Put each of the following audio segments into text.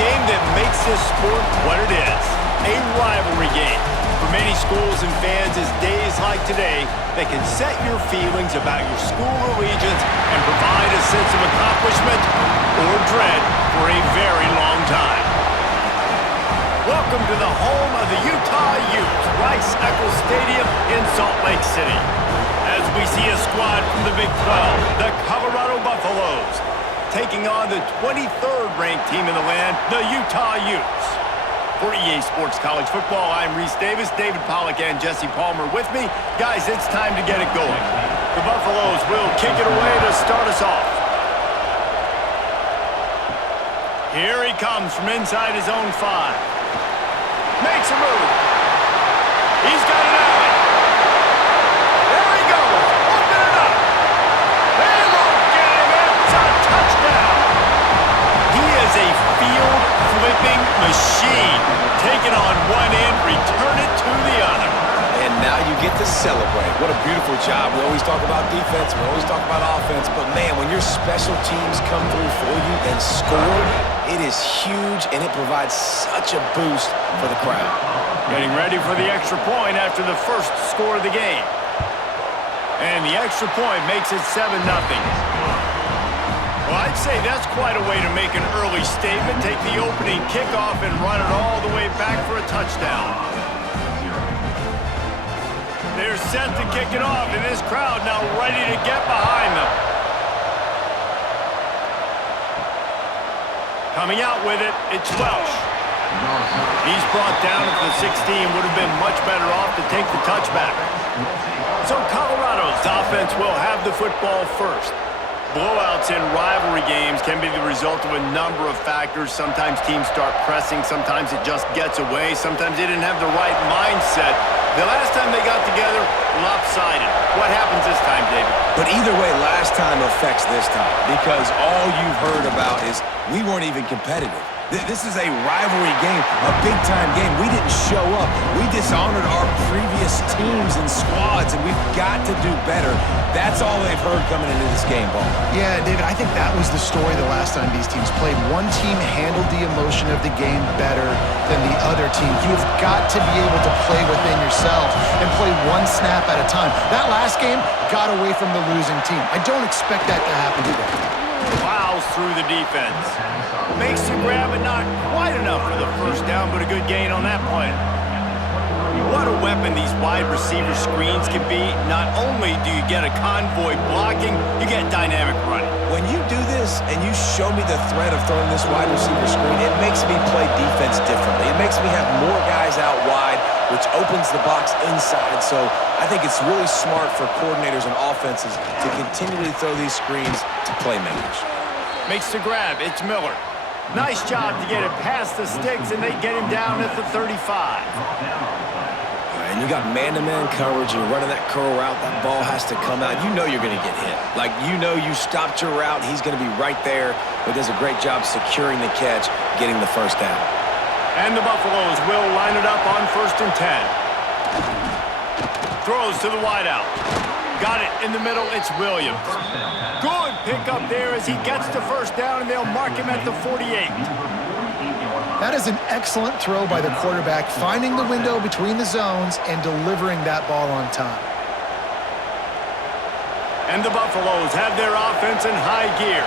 game that makes this sport what it is, a rivalry game. For many schools and fans, it's days like today that can set your feelings about your school allegiance and provide a sense of accomplishment or dread for a very long time. Welcome to the home of the Utah Utes, Rice-Eccles Stadium in Salt Lake City. As we see a squad from the Big 12, the Colorado Buffaloes, taking on the 23rd ranked team in the land, the Utah Utes. For EA Sports College Football, I'm Reese Davis, David Pollack, and Jesse Palmer with me. Guys, it's time to get it going. The Buffaloes will kick it away to start us off. Here he comes from inside his own 5. Makes a move. He's got it out. There he goes. Open it up. They won't get him. It's a touchdown. He is a field-flipping machine. Take it on one end, return it to the other. And now you get to celebrate. What a beautiful job. We always talk about defense. We always talk about offense. But, man, when your special teams come through for you and score, it is huge, and it provides such a boost for the crowd. Getting ready for the extra point after the first score of the game. And the extra point makes it 7-0. Well, I'd say that's quite a way to make an early statement. Take the opening kickoff and run it all the way back for a touchdown. They're set to kick it off, and this crowd now ready to get behind them. Coming out with it, it's Welsh. He's brought down at the 16, would have been much better off to take the touchback. So Colorado's offense will have the football first. Blowouts in rivalry games can be the result of a number of factors. Sometimes teams start pressing. Sometimes it just gets away. Sometimes they didn't have the right mindset. The last time they got together, lopsided. What happens this time, David? But either way, last time affects this time because all you've heard about is we weren't even competitive. This is a rivalry game, a big-time game. We didn't show up. We dishonored our previous teams and squads, and we've got to do better. That's all they've heard coming into this game, Paul. Yeah, David, I think that was the story the last time these teams played. One team handled the emotion of the game better than the other team. You've got to be able to play within yourself and play one snap at a time. That last game got away from the losing team. I don't expect that to happen today. Plows through the defense. Makes the grab, and not quite enough for the first down, but a good gain on that play. What a weapon these wide receiver screens can be. Not only do you get a convoy blocking, you get dynamic running. When you do this and you show me the threat of throwing this wide receiver screen, it makes me play defense differently. It makes me have more guys out wide, which opens the box inside. So I think it's really smart for coordinators and offenses to continually throw these screens to playmakers. Makes the grab. It's Miller. Nice job to get it past the Stix, and they get him down at the 35. And you got man-to-man coverage. You're running that curl route. That ball has to come out. You know you're going to get hit. Like, you know you stopped your route. He's going to be right there. But does a great job securing the catch, getting the first down. And the Buffaloes will line it up on 1st and 10. Throws to the wideout. Got it in the middle. It's Williams. Good pickup there as he gets the first down, and they'll mark him at the 48. That is an excellent throw by the quarterback, finding the window between the zones and delivering that ball on time. And the Buffaloes have their offense in high gear.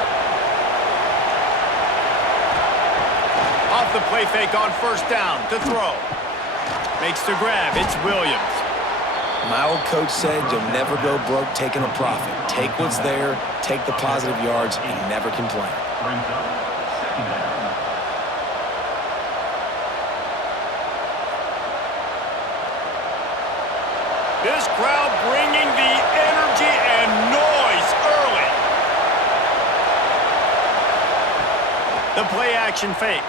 Off the play fake on 1st down to throw. Makes the grab. It's Williams. My old coach said you'll never go broke taking a profit. Take what's there, take the positive yards, and never complain. This crowd bringing the energy and noise early. The play action fake.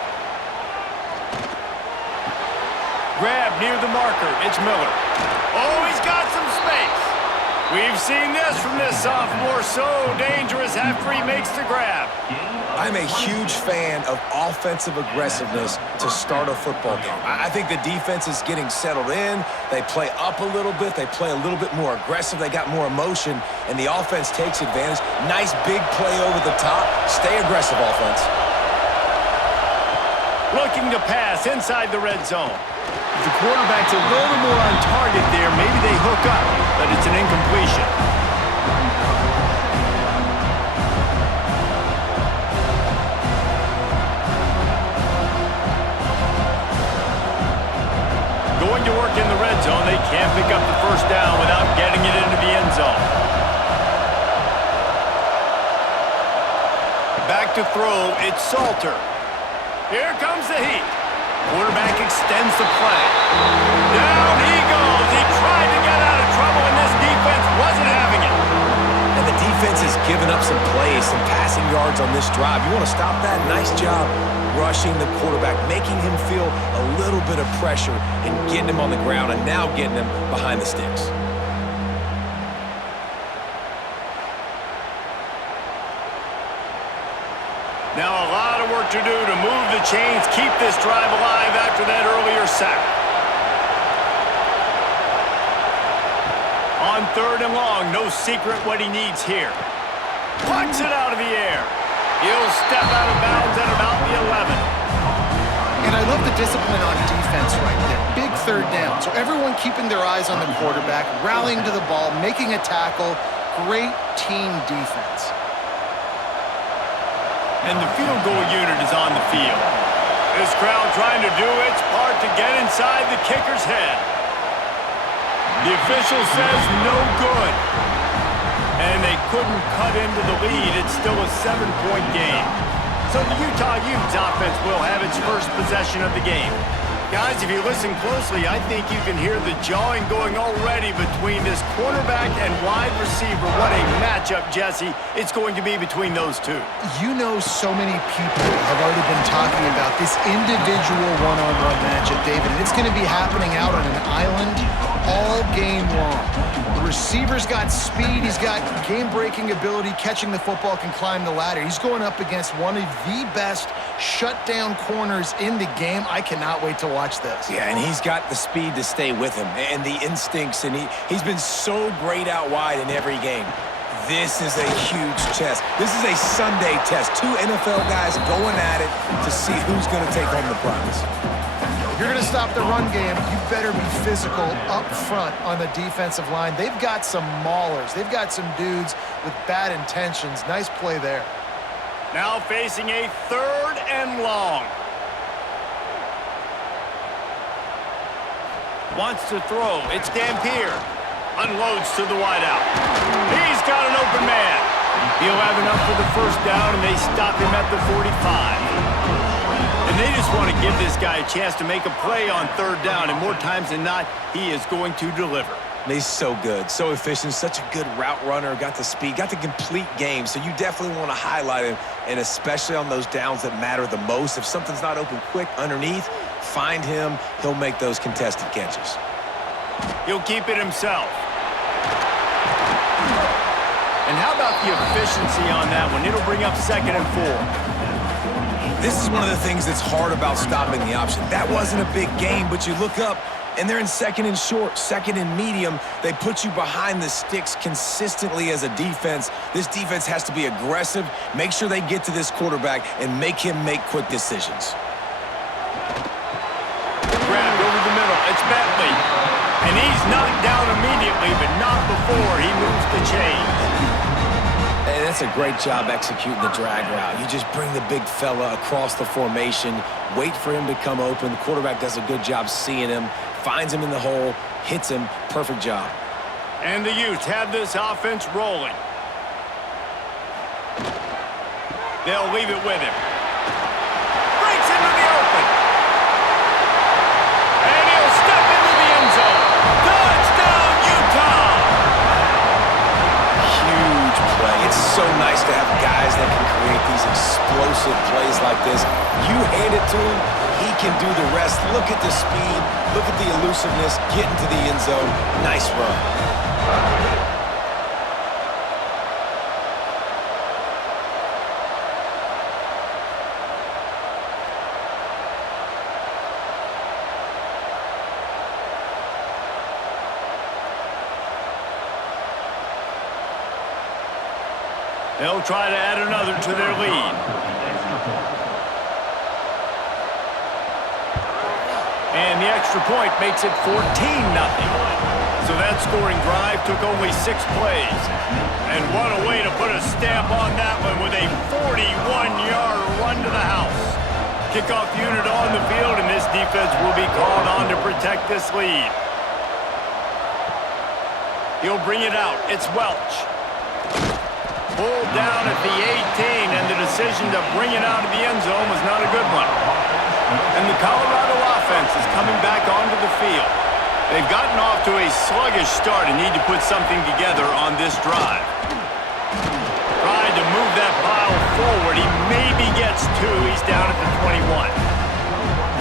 Grab near the marker. It's Miller. Oh, he's got some space. We've seen this from this sophomore. So dangerous after he makes the grab. I'm a huge fan of offensive aggressiveness to start a football game. I think the defense is getting settled in. They play up a little bit. They play a little bit more aggressive. They got more emotion, and the offense takes advantage. Nice big play over the top. Stay aggressive, offense. Looking to pass inside the red zone. If the quarterback's a little more on target there, maybe they hook up, but it's an incompletion. Going to work in the red zone, they can't pick up the first down without getting it into the end zone. Back to throw, it's Salter. Here comes the heat. Quarterback extends the play. Down he goes. He tried to get out of trouble, and this defense wasn't having it. And the defense has given up some plays, some passing yards on this drive. You want to stop that? Nice job rushing the quarterback, making him feel a little bit of pressure and getting him on the ground, and now getting him behind the sticks. Now a lot of work to do to move the chains, keep this drive alive after that earlier sack. On 3rd and long, no secret what he needs here. Plucks it out of the air. He'll step out of bounds at about the 11. And I love the discipline on defense right there. Big 3rd down. So everyone keeping their eyes on the quarterback, rallying to the ball, making a tackle. Great team defense. And the field goal unit is on the field. This crowd trying to do its part to get inside the kicker's head. The official says no good. And they couldn't cut into the lead. It's still a 7-point game. So the Utah Utes offense will have its first possession of the game. Guys, if you listen closely, I think you can hear the jawing going already between this quarterback and wide receiver. What a matchup, Jesse, it's going to be between those two. You know, so many people have already been talking about this individual one-on-one matchup, David, and it's going to be happening out on an island all game long. The receiver's got speed, he's got game-breaking ability, catching the football, can climb the ladder. He's going up against one of the best shutdown corners in the game. I cannot wait to watch this. Yeah, and he's got the speed to stay with him and the instincts, and he's been so great out wide in every game. This is a huge test. This is a Sunday test. 2 NFL guys going at it to see who's going to take home the prize. If you're going to stop the run game, you better be physical up front on the defensive line. They've got some maulers. They've got some dudes with bad intentions. Nice play there. Now facing a 3rd and long. Wants to throw. It's Dampier. Unloads to the wideout. He's got an open man. He'll have enough for the first down, and they stop him at the 45. And they just want to give this guy a chance to make a play on 3rd down, and more times than not, he is going to deliver. He's so good, so efficient, such a good route runner, got the speed, got the complete game, so you definitely want to highlight him, and especially on those downs that matter the most. If something's not open quick underneath, find him. He'll make those contested catches. He'll keep it himself. And how about the efficiency on that one? It'll bring up 2nd and 4. This is one of the things that's hard about stopping the option. That wasn't a big game, but you look up, and they're in 2nd and short, 2nd and medium. They put you behind the sticks consistently as a defense. This defense has to be aggressive, make sure they get to this quarterback, and make him make quick decisions. Grabbed over the middle. It's Bentley. And he's knocked down immediately, but not before he moves the chains. Hey, that's a great job executing the drag route. You just bring the big fella across the formation, wait for him to come open. The quarterback does a good job seeing him, finds him in the hole, hits him. Perfect job. And the Utes have this offense rolling. They'll leave it with him. Breaks into the open. And he'll step into the end zone. Touchdown, Utah! Huge play. It's so nice to have guys that can create these explosive plays like this. You hand it to him, he can do the rest. Look at the speed. Look at the elusiveness. Get into the end zone. Nice run. They'll try to add another to their lead. And the extra point makes it 14-0. So that scoring drive took only 6 plays. And what a way to put a stamp on that one with a 41-yard run to the house. Kickoff unit on the field, and this defense will be called on to protect this lead. He'll bring it out. It's Welch. Pulled down at the 18, and the decision to bring it out of the end zone was not a good one. And the Colorado offense is coming back onto the field. They've gotten off to a sluggish start and need to put something together on this drive. Tried to move that pile forward. He maybe gets 2. He's down at the 21.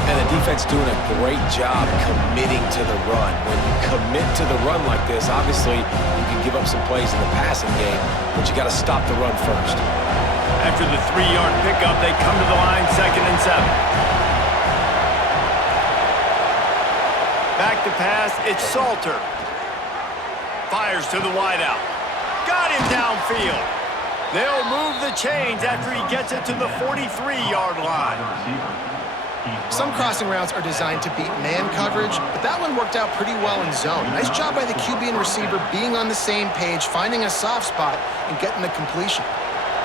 And the defense doing a great job committing to the run. When you commit to the run like this, obviously you can give up some plays in the passing game, but you got to stop the run first. After the 3-yard pickup, they come to the line 2nd and 7. Back to pass, it's Salter. Fires to the wideout. Got him downfield. They'll move the chains after he gets it to the 43-yard line. Some crossing routes are designed to beat man coverage, but that one worked out pretty well in zone. Nice job by the QB and receiver being on the same page, finding a soft spot, and getting the completion.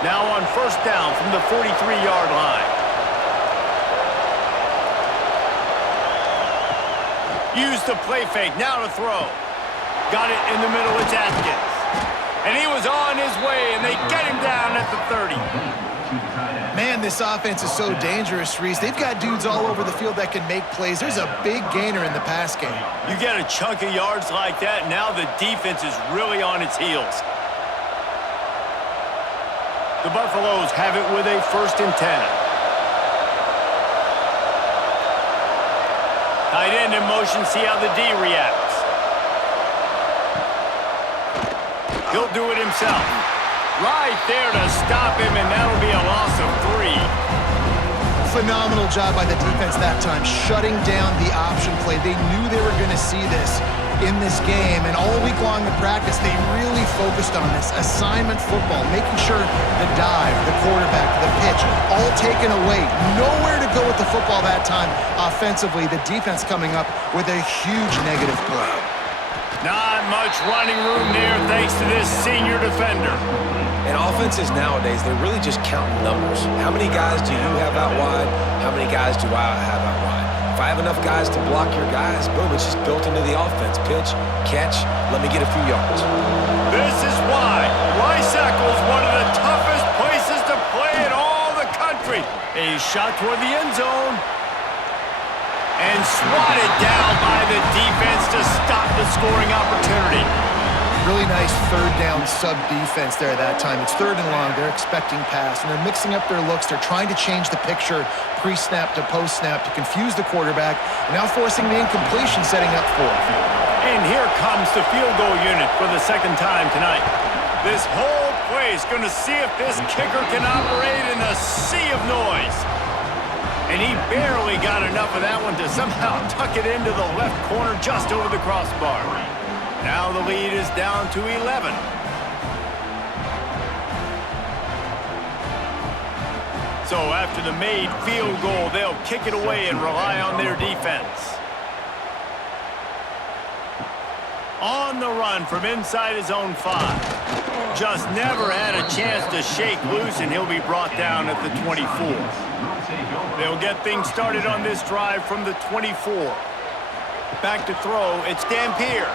Now on 1st down from the 43-yard line. Use the play fake, now to throw. Got it in the middle, it's Atkins. And he was on his way, and they get him down at the 30. Man, this offense is so dangerous, Reese. They've got dudes all over the field that can make plays. There's a big gainer in the pass game. You get a chunk of yards like that, now the defense is really on its heels. The Buffaloes have it with a 1st and 10. Tight end in motion, see how the D reacts. He'll do it himself. Right there to stop him, and that'll be a loss of 3. Phenomenal job by the defense that time, shutting down the option play. They knew they were going to see this in this game, and all week long in practice, they really focused on this assignment football, making sure the dive, the quarterback, the pitch, all taken away. Nowhere to go with the football that time offensively. The defense coming up with a huge negative play. Not much running room there thanks to this senior defender. And offenses nowadays, they're really just counting numbers. How many guys do you have out wide? How many guys do I have out wide? If I have enough guys to block your guys, boom, it's just built into the offense. Pitch, catch, let me get a few yards. This is why Lysacle is one of the toughest places to play in all the country. A shot toward the end zone. And swatted down by the defense to stop the scoring opportunity. Really nice 3rd down sub-defense there that time. It's 3rd and long. They're expecting pass, and they're mixing up their looks. They're trying to change the picture pre-snap to post-snap to confuse the quarterback, and now forcing the incompletion, setting up 4th. And here comes the field goal unit for the 2nd time tonight. This whole play is going to see if this kicker can operate in a sea of noise. And he barely got enough of that one to somehow tuck it into the left corner just over the crossbar. Now the lead is down to 11. So after the made field goal, they'll kick it away and rely on their defense. On the run from inside his own 5. Just never had a chance to shake loose, and he'll be brought down at the 24. They'll get things started on this drive from the 24. Back to throw, it's Dampier.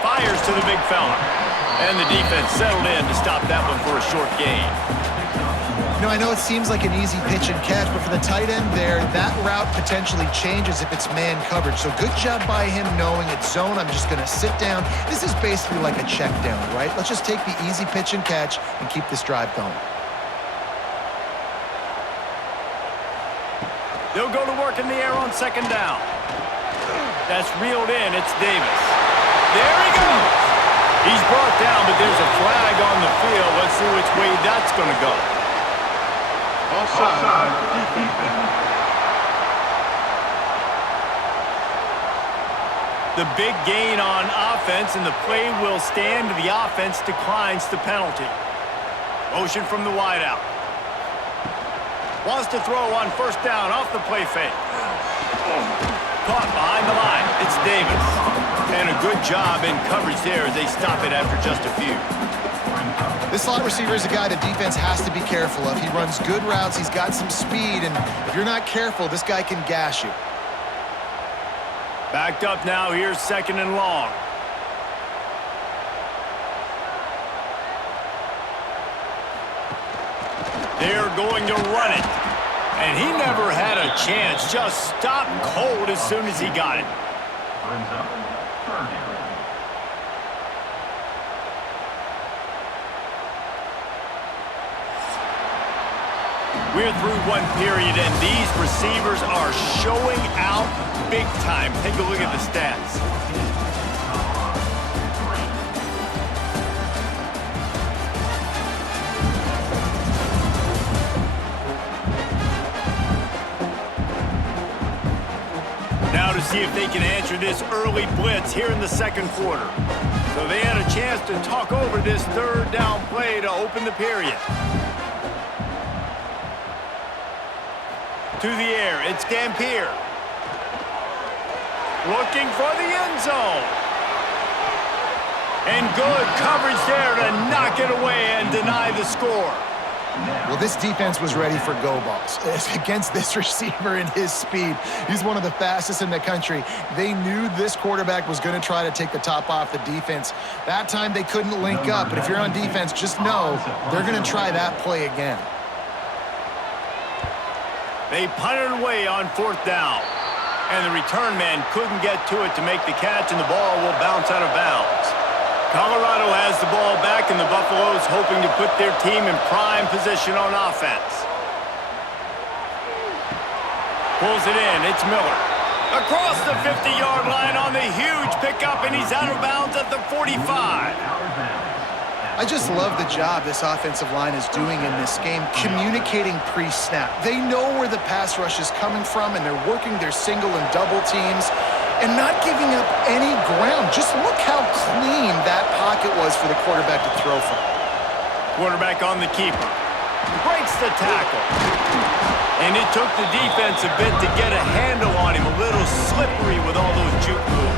Fires to the big fella. And the defense settled in to stop that one for a short gain. You know, I know it seems like an easy pitch and catch, but for the tight end there, that route potentially changes if it's man coverage. So good job by him knowing it's zone. I'm just going to sit down. This is basically like a check down, right? Let's just take the easy pitch and catch and keep this drive going. They'll go to work in the air on 2nd down. That's reeled in. It's Davis. There he goes. He's brought down, but there's a flag on the field. Let's see which way that's going to go. Offside. The big gain on offense, and the play will stand. The offense declines the penalty. Motion from the wideout. Wants to throw on 1st down off the play fake. Caught behind the line. It's Davis. And a good job in coverage there as they stop it after just a few. This slot receiver is a guy the defense has to be careful of. He runs good routes. He's got some speed. And if you're not careful, this guy can gash you. Backed up now. Here's 2nd and long. They're going to run it. And he never had a chance. Just stopped cold as soon as he got it. We're through one period, and these receivers are showing out big time. Take a look at the stats. Now to see if they can answer this early blitz here in the 2nd quarter. So they had a chance to talk over this 3rd down play to open the period. To the air, it's Dampier. Looking for the end zone. And good coverage there to knock it away and deny the score. Well, this defense was ready for go balls. Against this receiver and his speed, he's one of the fastest in the country. They knew this quarterback was going to try to take the top off the defense. That time they couldn't link up, but if you're on defense, just know they're going to try that play again. They punted away on 4th down. And the return man couldn't get to it to make the catch, and the ball will bounce out of bounds. Colorado has the ball back, and the Buffaloes hoping to put their team in prime position on offense. Pulls it in. It's Miller. Across the 50-yard line on the huge pickup, and he's out of bounds at the 45. I just love the job this offensive line is doing in this game, communicating pre-snap. They know where the pass rush is coming from, and they're working their single and double teams and not giving up any ground. Just look how clean that pocket was for the quarterback to throw from. Quarterback on the keeper. Breaks the tackle. And it took the defense a bit to get a handle on him. A little slippery with all those juke moves.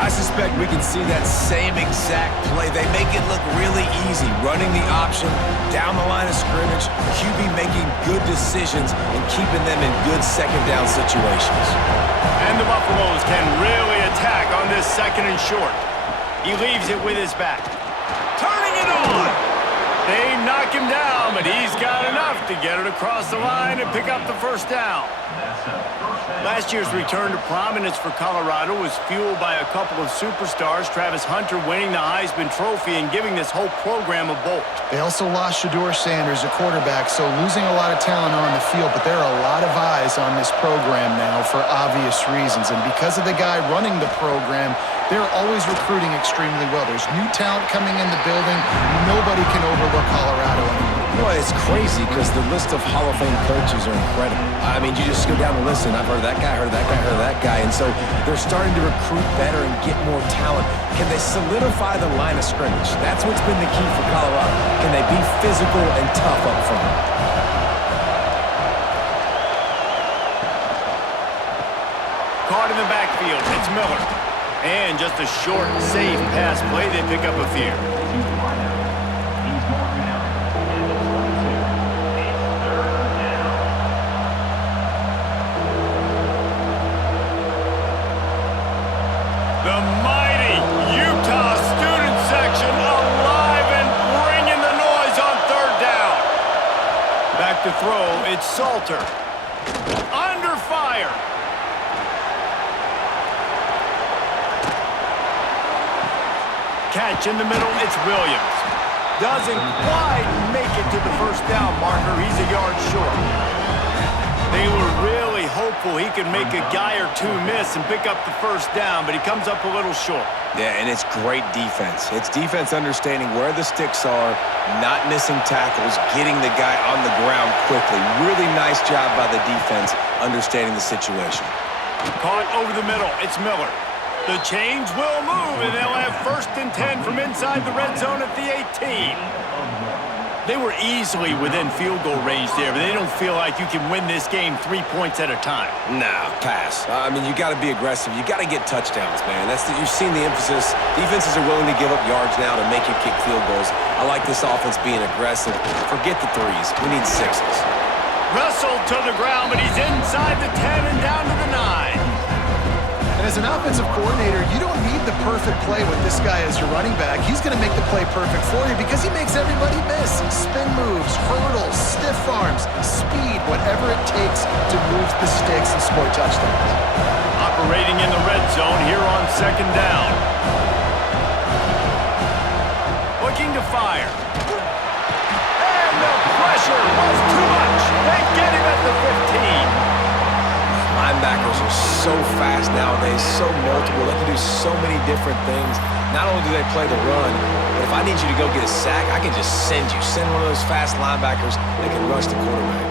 I suspect we can see that same exact play. They make it look really easy, running the option down the line of scrimmage, QB making good decisions and keeping them in good 2nd down situations. And the Buffaloes can really attack on this 2nd and short. He leaves it with his back. Turning it on! They knock him down, but he's got enough to get it across the line and pick up the 1st down. Last year's return to prominence for Colorado was fueled by a couple of superstars, Travis Hunter winning the Heisman Trophy and giving this whole program a bolt. They also lost Shedeur Sanders, a quarterback, so losing a lot of talent on the field, but there are a lot of eyes on this program now for obvious reasons. And because of the guy running the program, they're always recruiting extremely well. There's new talent coming in the building. Nobody can overlook Colorado anymore. Well, it's crazy because the list of Hall of Fame coaches are incredible. I mean, you just go down the list, and I've heard that guy, heard that guy, heard that guy. And so they're starting to recruit better and get more talent. Can they solidify the line of scrimmage? That's what's been the key for Colorado. Can they be physical and tough up front? Caught in the backfield. It's Miller. And just a short, safe pass play. They pick up a few. The mighty Utah student section alive and bringing the noise on 3rd down. Back to throw. It's Salter. Under fire. Catch in the middle, it's Williams. Doesn't quite make it to the 1st down marker. He's a yard short. They were really hopeful he could make a guy or two miss and pick up the 1st down, but he comes up a little short. Yeah, and it's great defense. It's defense understanding where the sticks are, not missing tackles, getting the guy on the ground quickly. Really nice job by the defense understanding the situation. Caught over the middle, it's Miller. The chains will move, and they'll have 1st and 10 from inside the red zone at the 18. They were easily within field goal range there, but they don't feel like you can win this game 3 points at a time. Nah, pass. I mean, you got to be aggressive. You got to get touchdowns, man. You've seen the emphasis. Defenses are willing to give up yards now to make you kick field goals. I like this offense being aggressive. Forget the threes. We need sixes. Wrestled to the ground, but he's inside the 10 and down to the 9. And as an offensive coordinator, you don't need the perfect play with this guy as your running back. He's going to make the play perfect for you because he makes everybody miss. Spin moves, hurdles, stiff arms, speed, whatever it takes to move the sticks and score touchdowns. Operating in the red zone here on 2nd down. Looking to fire. And the pressure was too much. They get him at the 15. Linebackers are so fast nowadays, so multiple. They can do so many different things. Not only do they play the run, but if I need you to go get a sack, I can just send you. Send one of those fast linebackers that can rush the quarterback.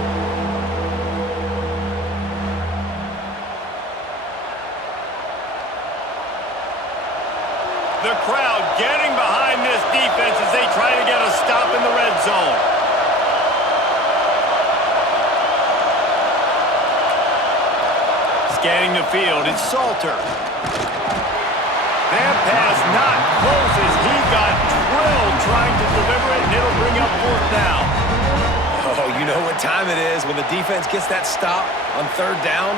The crowd getting behind this defense as they try to get a stop in the red zone. Scanning the field, it's Salter. That pass not close as he got drilled trying to deliver it, and it'll bring up 4th down. Oh, you know what time it is when the defense gets that stop on 3rd down.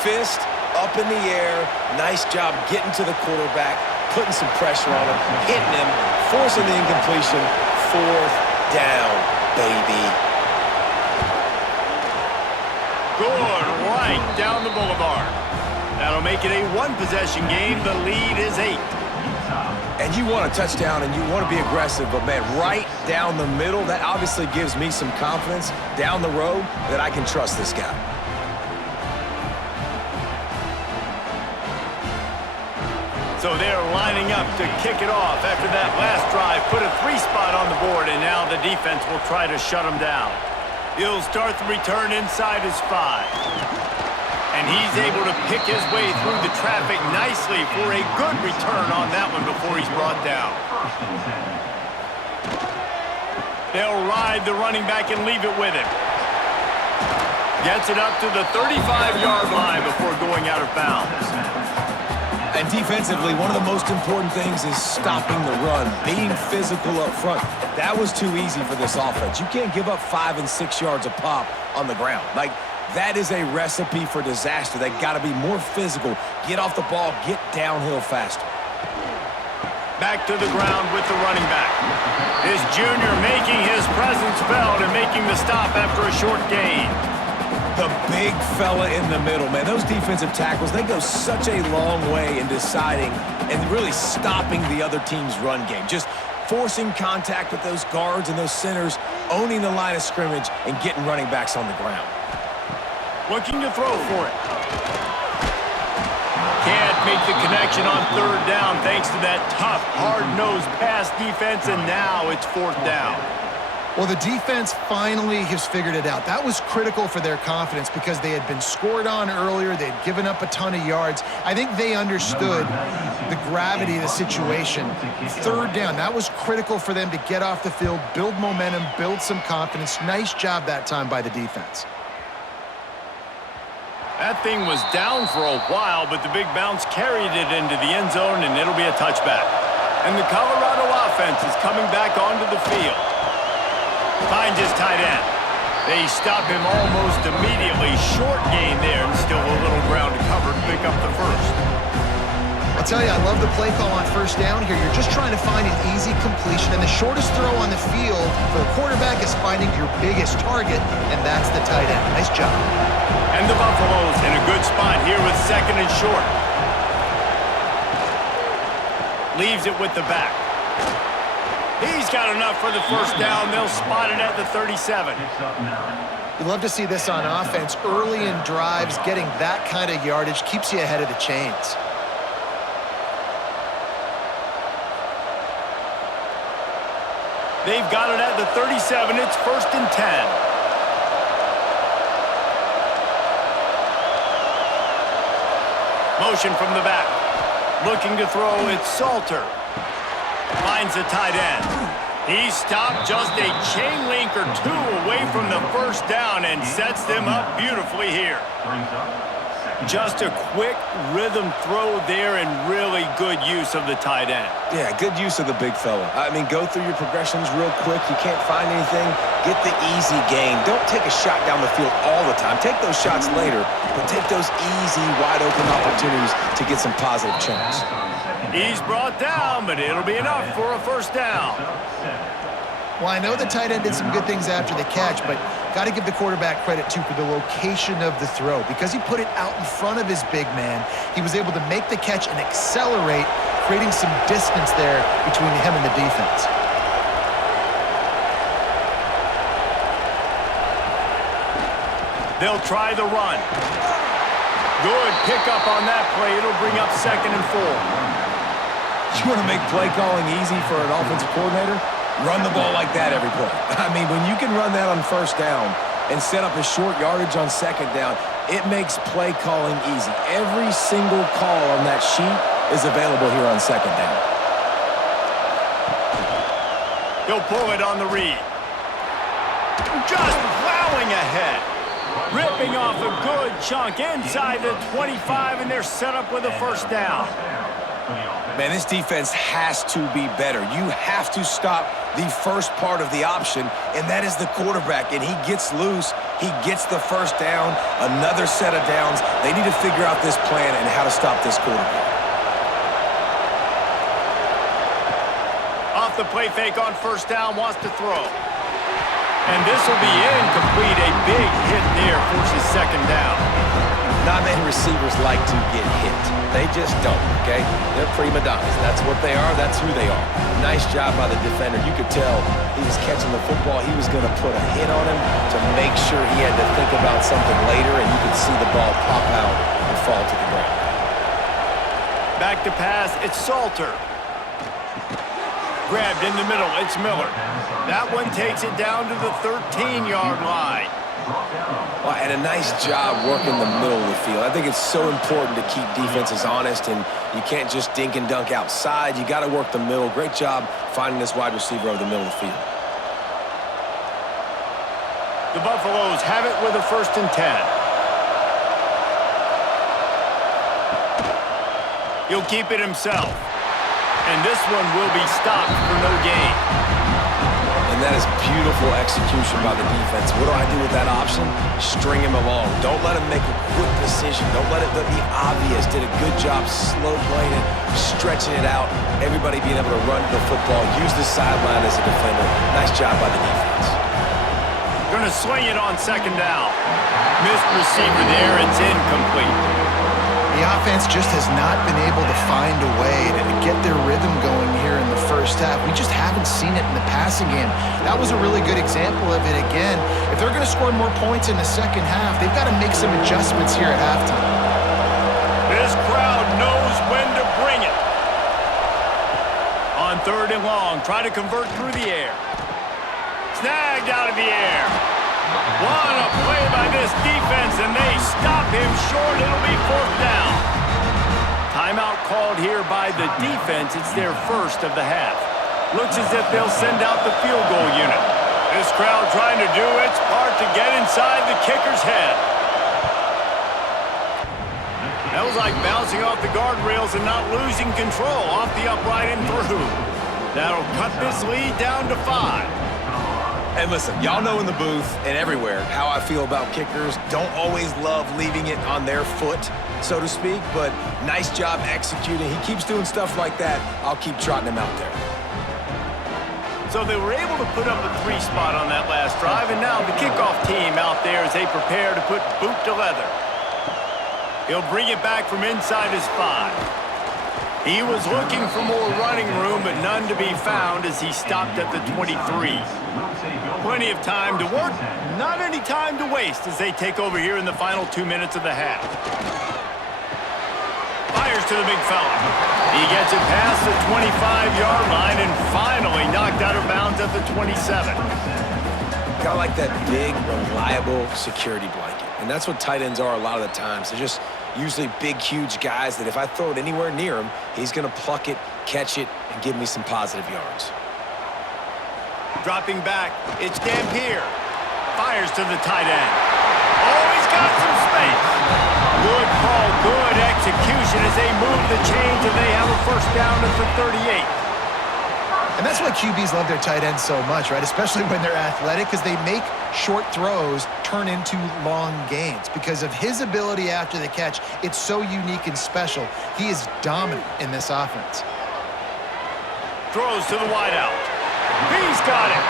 Fist up in the air. Nice job getting to the quarterback, putting some pressure on him, hitting him, forcing the incompletion. 4th down, baby. Good, right down the boulevard. That'll make it a 1-possession game. The lead is 8. And you want a touchdown and you want to be aggressive, but man, right down the middle, that obviously gives me some confidence down the road that I can trust this guy. So they're lining up to kick it off after that last drive. Put a 3-spot on the board, and now the defense will try to shut them down. He'll start the return inside his 5. And he's able to pick his way through the traffic nicely for a good return on that one before he's brought down. They'll ride the running back and leave it with him. Gets it up to the 35-yard line before going out of bounds. And defensively, one of the most important things is stopping the run, being physical up front. That was too easy for this offense. You can't give up 5 and 6 yards a pop on the ground. Like, that is a recipe for disaster. They got to be more physical, get off the ball, get downhill faster. Back to the ground with the running back. His junior making his presence felt and making the stop after a short gain. The big fella in the middle, man. Those defensive tackles, they go such a long way in deciding and really stopping the other team's run game. Just forcing contact with those guards and those centers, owning the line of scrimmage, and getting running backs on the ground. Looking to throw for it. Can't make the connection on 3rd down thanks to that tough, hard-nosed pass defense, and now it's 4th down. Well, the defense finally has figured it out. That was critical for their confidence because they had been scored on earlier. They had given up a ton of yards. I think they understood the gravity of the situation. 3rd down, that was critical for them to get off the field, build momentum, build some confidence. Nice job that time by the defense. That thing was down for a while, but the big bounce carried it into the end zone, and it'll be a touchback. And the Colorado offense is coming back onto the field. Finds his tight end. They stop him almost immediately. Short gain there, and still a little ground to cover to pick up the first. I'll tell you, I love the play call on 1st down here. You're just trying to find an easy completion, and the shortest throw on the field for the quarterback is finding your biggest target, and that's the tight end. Nice job. And the Buffaloes in a good spot here with 2nd and short. Leaves it with the back. He's got enough for the 1st down. They'll spot it at the 37. You love to see this on offense. Early in drives, getting that kind of yardage keeps you ahead of the chains. They've got it at the 37. It's 1st and 10. Motion from the back. Looking to throw, it's Salter. Finds the tight end. He stopped just a chain link or two away from the first down and sets them up beautifully here. Just a quick rhythm throw there and really good use of the tight end. Yeah, good use of the big fella. I mean, go through your progressions real quick. You can't find anything, get the easy gain. Don't take a shot down the field all the time. Take those shots later, but take those easy, wide-open opportunities to get some positive chunks. He's brought down, but it'll be enough for a first down. Well, I know the tight end did some good things after the catch, but got to give the quarterback credit, too, for the location of the throw. Because he put it out in front of his big man, he was able to make the catch and accelerate, creating some distance there between him and the defense. They'll try the run. Good pickup on that play. It'll bring up 2nd and 4. You want to make play calling easy for an offensive coordinator? Run the ball like that every play. I mean, when you can run that on first down and set up a short yardage on second down, it makes play calling easy. Every single call on that sheet is available here on second down. He'll pull it on the read. Just plowing ahead. Ripping off a good chunk inside the 25, and they're set up with a first down. Man, this defense has to be better. You have to stop the first part of the option, and that is the quarterback. And he gets loose. He gets the first down, another set of downs. They need to figure out this plan and how to stop this quarterback. Off the play fake on first down, wants to throw. And this will be incomplete. A big hit there forces second down. Not many receivers like to get hit. They just don't, okay? They're prima donnas. That's what they are. That's who they are. Nice job by the defender. You could tell he was catching the football. He was going to put a hit on him to make sure he had to think about something later, and you could see the ball pop out and fall to the ground. Back to pass. It's Salter. Grabbed in the middle. It's Miller. That one takes it down to the 13-yard line. Well, and a nice job working the middle of the field. I think it's so important to keep defenses honest, and you can't just dink and dunk outside. You got to work the middle. Great job finding this wide receiver over the middle of the field. The Buffaloes have it with a 1st and 10. He'll keep it himself. And this one will be stopped for no gain. And that is beautiful execution by the defense. What do I do with that option? String him along. Don't let him make a quick decision. Don't let it be obvious. Did a good job slow playing it, stretching it out. Everybody being able to run the football, use the sideline as a defender. Nice job by the defense. Going to swing it on second down. Missed receiver there. It's incomplete. The offense just has not been able to find a way to get their rhythm going here in the first half. We just haven't seen it in the passing game. That was a really good example of it again. If they're going to score more points in the second half, they've got to make some adjustments here at halftime. This crowd knows when to bring it. On 3rd and long, try to convert through the air. Snagged out of the air. What a play by this defense, and they stop him short. It'll be 4th down. Timeout called here by the defense. It's their first of the half. Looks as if they'll send out the field goal unit. This crowd trying to do its part to get inside the kicker's head. That was like bouncing off the guardrails and not losing control off the upright and through. That'll cut this lead down to 5. And listen, y'all know in the booth and everywhere how I feel about kickers. Don't always love leaving it on their foot, so to speak, but nice job executing. He keeps doing stuff like that. I'll keep trotting him out there. So they were able to put up a 3 spot on that last drive, and now the kickoff team out there as they prepare to put boot to leather. He'll bring it back from inside his 5. He was looking for more running room, but none to be found as he stopped at the 23. Plenty of time to work, not any time to waste as they take over here in the final 2 minutes of the half. Fires to the big fella. He gets it past the 25-yard line and finally knocked out of bounds at the 27. Kind of like that big, reliable security blanket. And that's what tight ends are a lot of the times. They're just usually big, huge guys that if I throw it anywhere near him, he's going to pluck it, catch it, and give me some positive yards. Dropping back, it's Dampier. Fires to the tight end. Oh, he's got some space. Good call, good execution as they move the chains and they have a first down at the 38. And that's why QBs love their tight ends so much, right? Especially when they're athletic, because they make short throws turn into long gains. Because of his ability after the catch, it's so unique and special. He is dominant in this offense. Throws to the wideout. He's got it.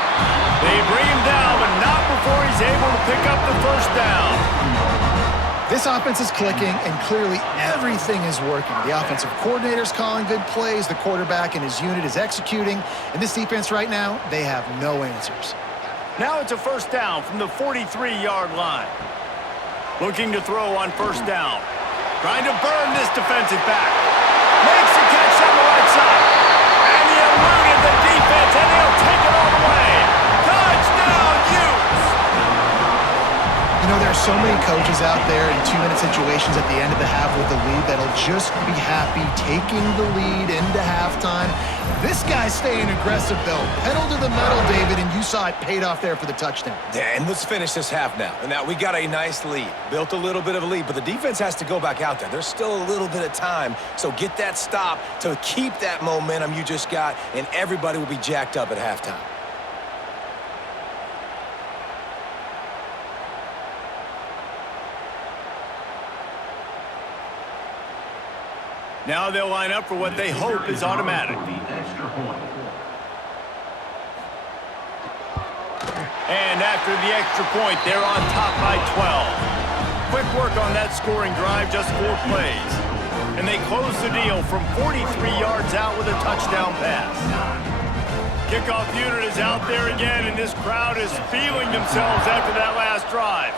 They bring him down, but not before he's able to pick up the first down. This offense is clicking, and clearly everything is working. The offensive coordinator's calling good plays, the quarterback and his unit is executing, and this defense right now, they have no answers. Now it's a first down from the 43-yard line. Looking to throw on first down. Trying to burn this defensive back. Makes the catch on the right side. And he eluded the defense, and he'll take it all the way. Touchdown, Utes! You know, there are so many coaches out there in 2-minute situations at the end of the half with the lead that'll just be happy taking the lead into halftime. This guy's staying aggressive, though. Pedal to the metal, David, and you saw it paid off there for the touchdown. Yeah, and let's finish this half now. And now we got a nice lead. Built a little bit of a lead, but the defense has to go back out there. There's still a little bit of time, so get that stop to keep that momentum you just got, and everybody will be jacked up at halftime. Now they'll line up for what they hope is automatic. And after the extra point, they're on top by 12. Quick work on that scoring drive, just 4 plays. And they close the deal from 43 yards out with a touchdown pass. Kickoff unit is out there again, and this crowd is feeling themselves after that last drive.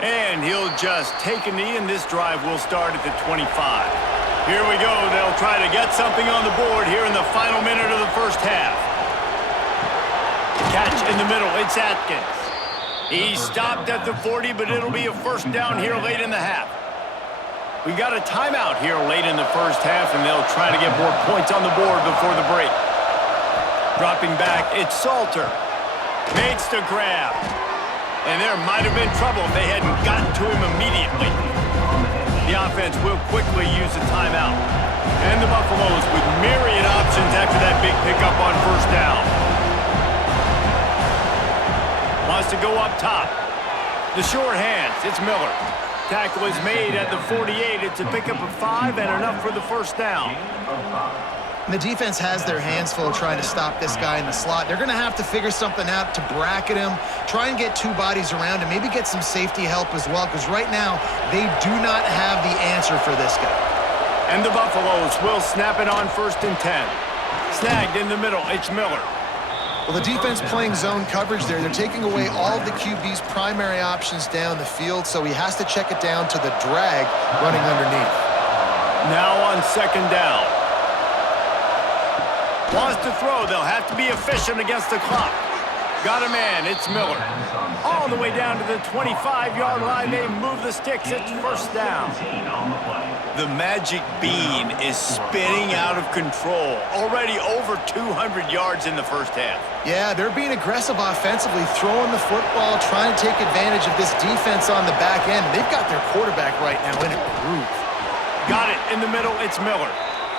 And he'll just take a knee, and this drive will start at the 25. Here we go. They'll try to get something on the board here in the final minute of the first half. Catch in the middle. It's Atkins. He stopped at the 40, but it'll be a first down here late in the half. We got a timeout here late in the first half, and they'll try to get more points on the board before the break. Dropping back, it's Salter. Makes the grab. And there might have been trouble if they hadn't gotten to him immediately. The offense will quickly use a timeout. And the Buffaloes with myriad options after that big pickup on first down. Wants to go up top. The short hands, it's Miller. Tackle is made at the 48. It's a pickup of 5 and enough for the first down. And the defense has their hands full trying to stop this guy in the slot. They're going to have to figure something out to bracket him, try and get 2 bodies around him, maybe get some safety help as well, because right now they do not have the answer for this guy. And the Buffaloes will snap it on first and 10. Snagged in the middle, it's Miller. Well, the defense playing zone coverage there. They're taking away all of the QB's primary options down the field, so he has to check it down to the drag running underneath. Now on second down. Wants to throw. They'll have to be efficient against the clock. Got a man. It's Miller. All the way down to the 25-yard line. They move the sticks. It's first down. The magic bean is spinning out of control. Already over 200 yards in the first half. Yeah, they're being aggressive offensively, throwing the football, trying to take advantage of this defense on the back end. They've got their quarterback right now in a groove. Got it in the middle. It's Miller.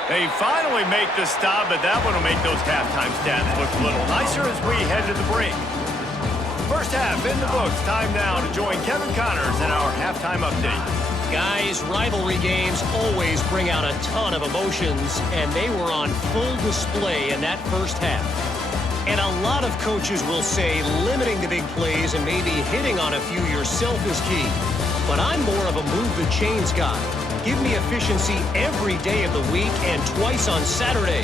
They finally make the stop, but that one will make those halftime stats look a little nicer as we head to the break. First half in the books. Time now to join Kevin Connors in our halftime update. Guys, rivalry games always bring out a ton of emotions, and they were on full display in that first half. And a lot of coaches will say limiting the big plays and maybe hitting on a few yourself is key. But I'm more of a move the chains guy. Give me efficiency every day of the week and twice on Saturday.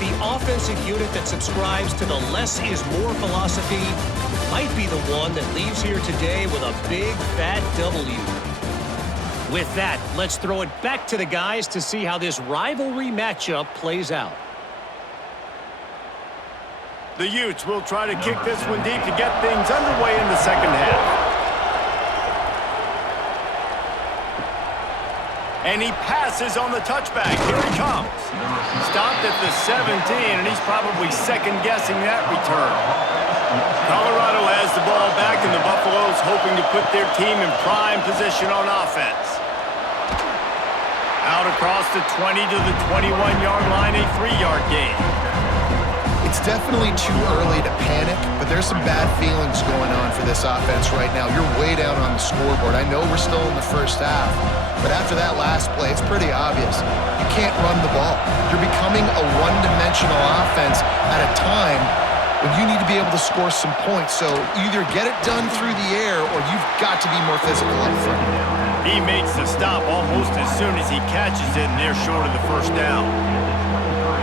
The offensive unit that subscribes to the less is more philosophy might be the one that leaves here today with a big fat W. With that, let's throw it back to the guys to see how this rivalry matchup plays out. The Utes will try to kick this one deep to get things underway in the second half. And he passes on the touchback. Here he comes. Stopped at the 17, and he's probably second-guessing that return. Colorado has the ball back, and the Buffaloes hoping to put their team in prime position on offense. Out across the 20 to the 21-yard line, a 3-yard gain. It's definitely too early to panic, but there's some bad feelings going on for this offense right now. You're way down on the scoreboard. I know we're still in the first half, but after that last play, it's pretty obvious. You can't run the ball. You're becoming a one-dimensional offense at a time when you need to be able to score some points. So either get it done through the air or you've got to be more physical up front. He makes the stop almost as soon as he catches it, and they're short of the first down.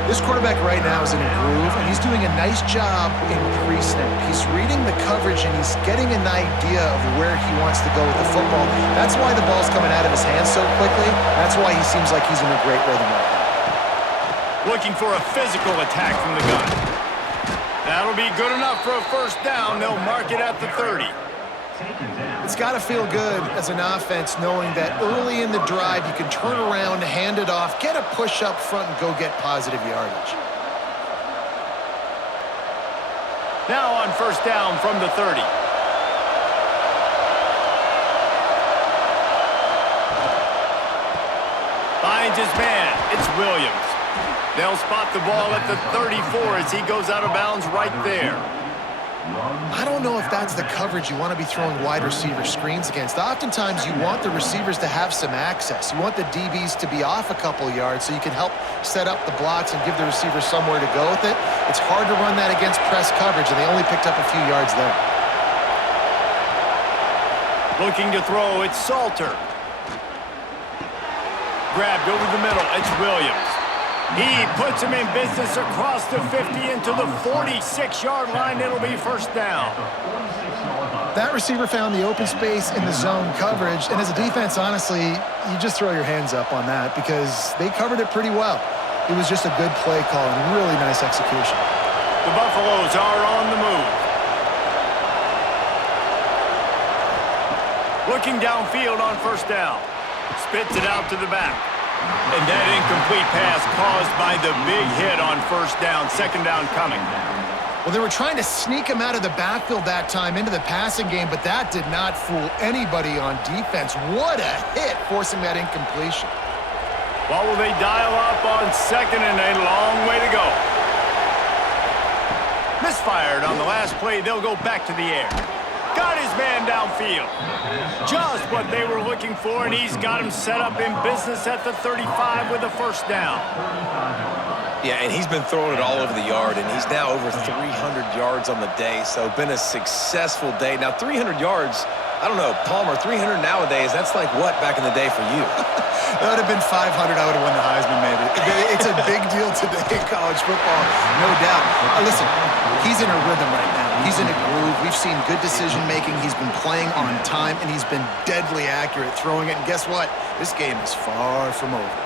This quarterback right now is in a groove, and he's doing a nice job in pre-snap. He's reading the coverage, and he's getting an idea of where he wants to go with the football. That's why the ball's coming out of his hands so quickly. That's why he seems like he's in a great rhythm right now. Looking for a physical attack from the gun. That'll be good enough for a first down. They'll mark it at the 30. It's got to feel good as an offense knowing that early in the drive you can turn around, hand it off, get a push up front, and go get positive yardage. Now on first down from the 30. Finds his man. It's Williams. They'll spot the ball at the 34 as he goes out of bounds right there. I don't know if that's the coverage you want to be throwing wide receiver screens against. Oftentimes, you want the receivers to have some access. You want the DBs to be off a couple yards so you can help set up the blocks and give the receiver somewhere to go with it. It's hard to run that against press coverage, and they only picked up a few yards there. Looking to throw, it's Salter. Grabbed over the middle, it's Williams. He puts him in business across the 50 into the 46-yard line. It'll be first down. That receiver found the open space in the zone coverage, and as a defense, honestly, you just throw your hands up on that because they covered it pretty well. It was just a good play call and really nice execution. The Buffaloes are on the move. Looking downfield on first down. Spits it out to the back. And that incomplete pass caused by the big hit on first down. Second down coming. Well, they were trying to sneak him out of the backfield that time into the passing game, but that did not fool anybody on defense. What a hit, forcing that incompletion. Well, will they dial up on second and a long way to go? Misfired on the last play. They'll go back to the air. Got his man downfield. Just what they were looking for, and he's got him set up in business at the 35 with a first down. Yeah, and he's been throwing it all over the yard, and he's now over 300 yards on the day, so been a successful day. Now, 300 yards, I don't know, Palmer, 300 nowadays, that's like what back in the day for you? That would have been 500. I would have won the Heisman, maybe. It's a big deal today in college football, no doubt. Listen, he's in a rhythm right now. He's in a groove. We've seen good decision-making. He's been playing on time, and he's been deadly accurate throwing it. And guess what? This game is far from over.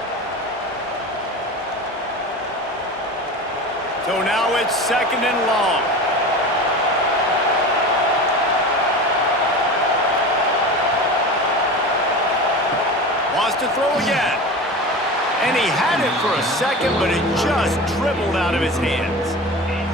So now it's second and long. Wants to throw again. And he had it for a second, but it just dribbled out of his hands.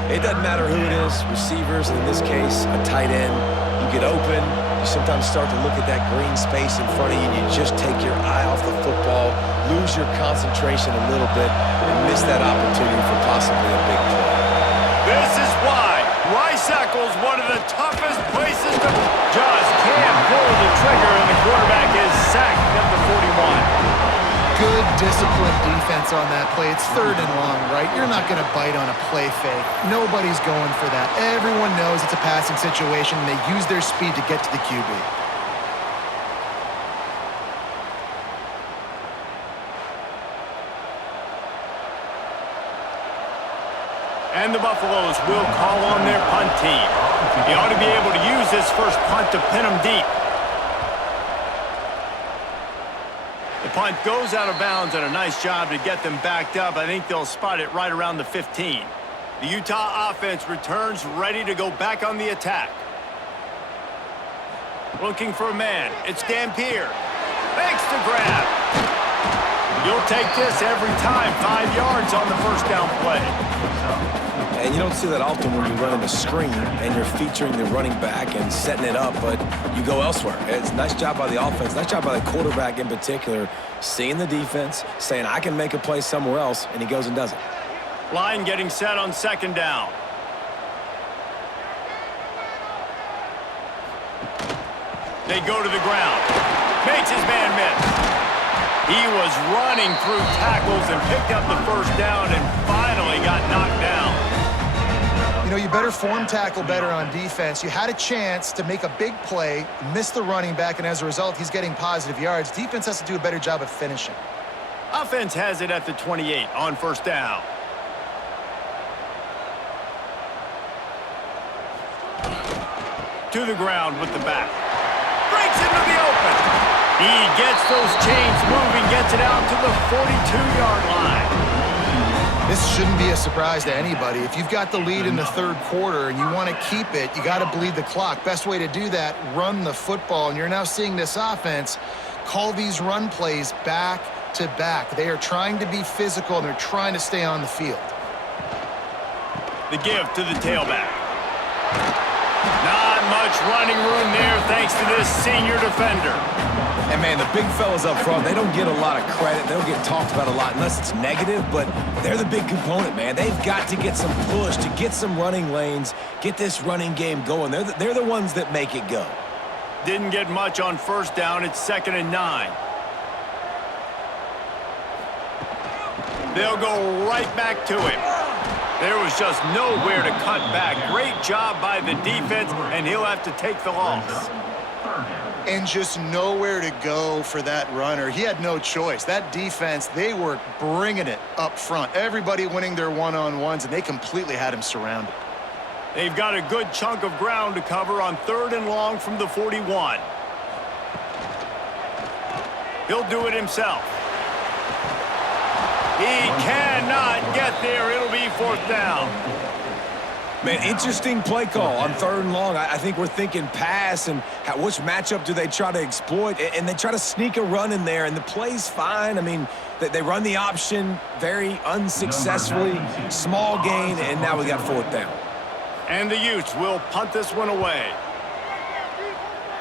It doesn't matter who it is, receivers, in this case, a tight end. You get open, you sometimes start to look at that green space in front of you, and you just take your eye off the football, lose your concentration a little bit, and miss that opportunity for possibly a big play. This is why Rice-Eccles, one of the toughest places to just can't pull the trigger, and the quarterback is sacked at the 41. Good, disciplined defense on that play. It's third and long, right? You're not going to bite on a play fake. Nobody's going for that. Everyone knows it's a passing situation, and they use their speed to get to the QB. And the Buffaloes will call on their punt team. He ought to be able to use this first punt to pin them deep. The punt goes out of bounds, and a nice job to get them backed up. I think they'll spot it right around the 15. The Utah offense returns ready to go back on the attack. Looking for a man. It's Dampier. Makes the grab. You'll take this every time. 5 yards on the first down play. And you don't see that often when you're running a screen and you're featuring the running back and setting it up, but you go elsewhere. It's a nice job by the offense, nice job by the quarterback in particular, seeing the defense, saying, I can make a play somewhere else, and he goes and does it. Line getting set on second down. They go to the ground. Makes his man miss. He was running through tackles and picked up the first down and finally got knocked down. You know, you better form tackle better on defense. You had a chance to make a big play, miss the running back, and as a result, he's getting positive yards. Defense has to do a better job of finishing. Offense has it at the 28 on first down. To the ground with the back. Breaks into the open. He gets those chains moving, gets it out to the 42-yard line. This shouldn't be a surprise to anybody. If you've got the lead in the third quarter and you want to keep it, you got to bleed the clock. Best way to do that, run the football. And you're now seeing this offense call these run plays back to back. They are trying to be physical, and they're trying to stay on the field. The give to the tailback. Not much running room there thanks to this senior defender. And, man, the big fellas up front, they don't get a lot of credit. They don't get talked about a lot unless it's negative, but they're the big component, man. They've got to get some push, to get some running lanes, get this running game going. They're the ones that make it go. Didn't get much on first down. It's 2nd and 9. They'll go right back to him. There was just nowhere to cut back. Great job by the defense, and he'll have to take the loss. And just nowhere to go for that runner. He had no choice. That defense, they were bringing it up front. Everybody winning their one-on-ones, and they completely had him surrounded. They've got a good chunk of ground to cover on 3rd and long from the 41. He'll do it himself. He cannot get there. It'll be 4th down. Man, interesting play call on 3rd and long. I think we're thinking pass and which matchup do they try to exploit, and they try to sneak a run in there, and the play's fine. I mean, they run the option very unsuccessfully, small gain, and now we got 4th down. And the Utes will punt this one away.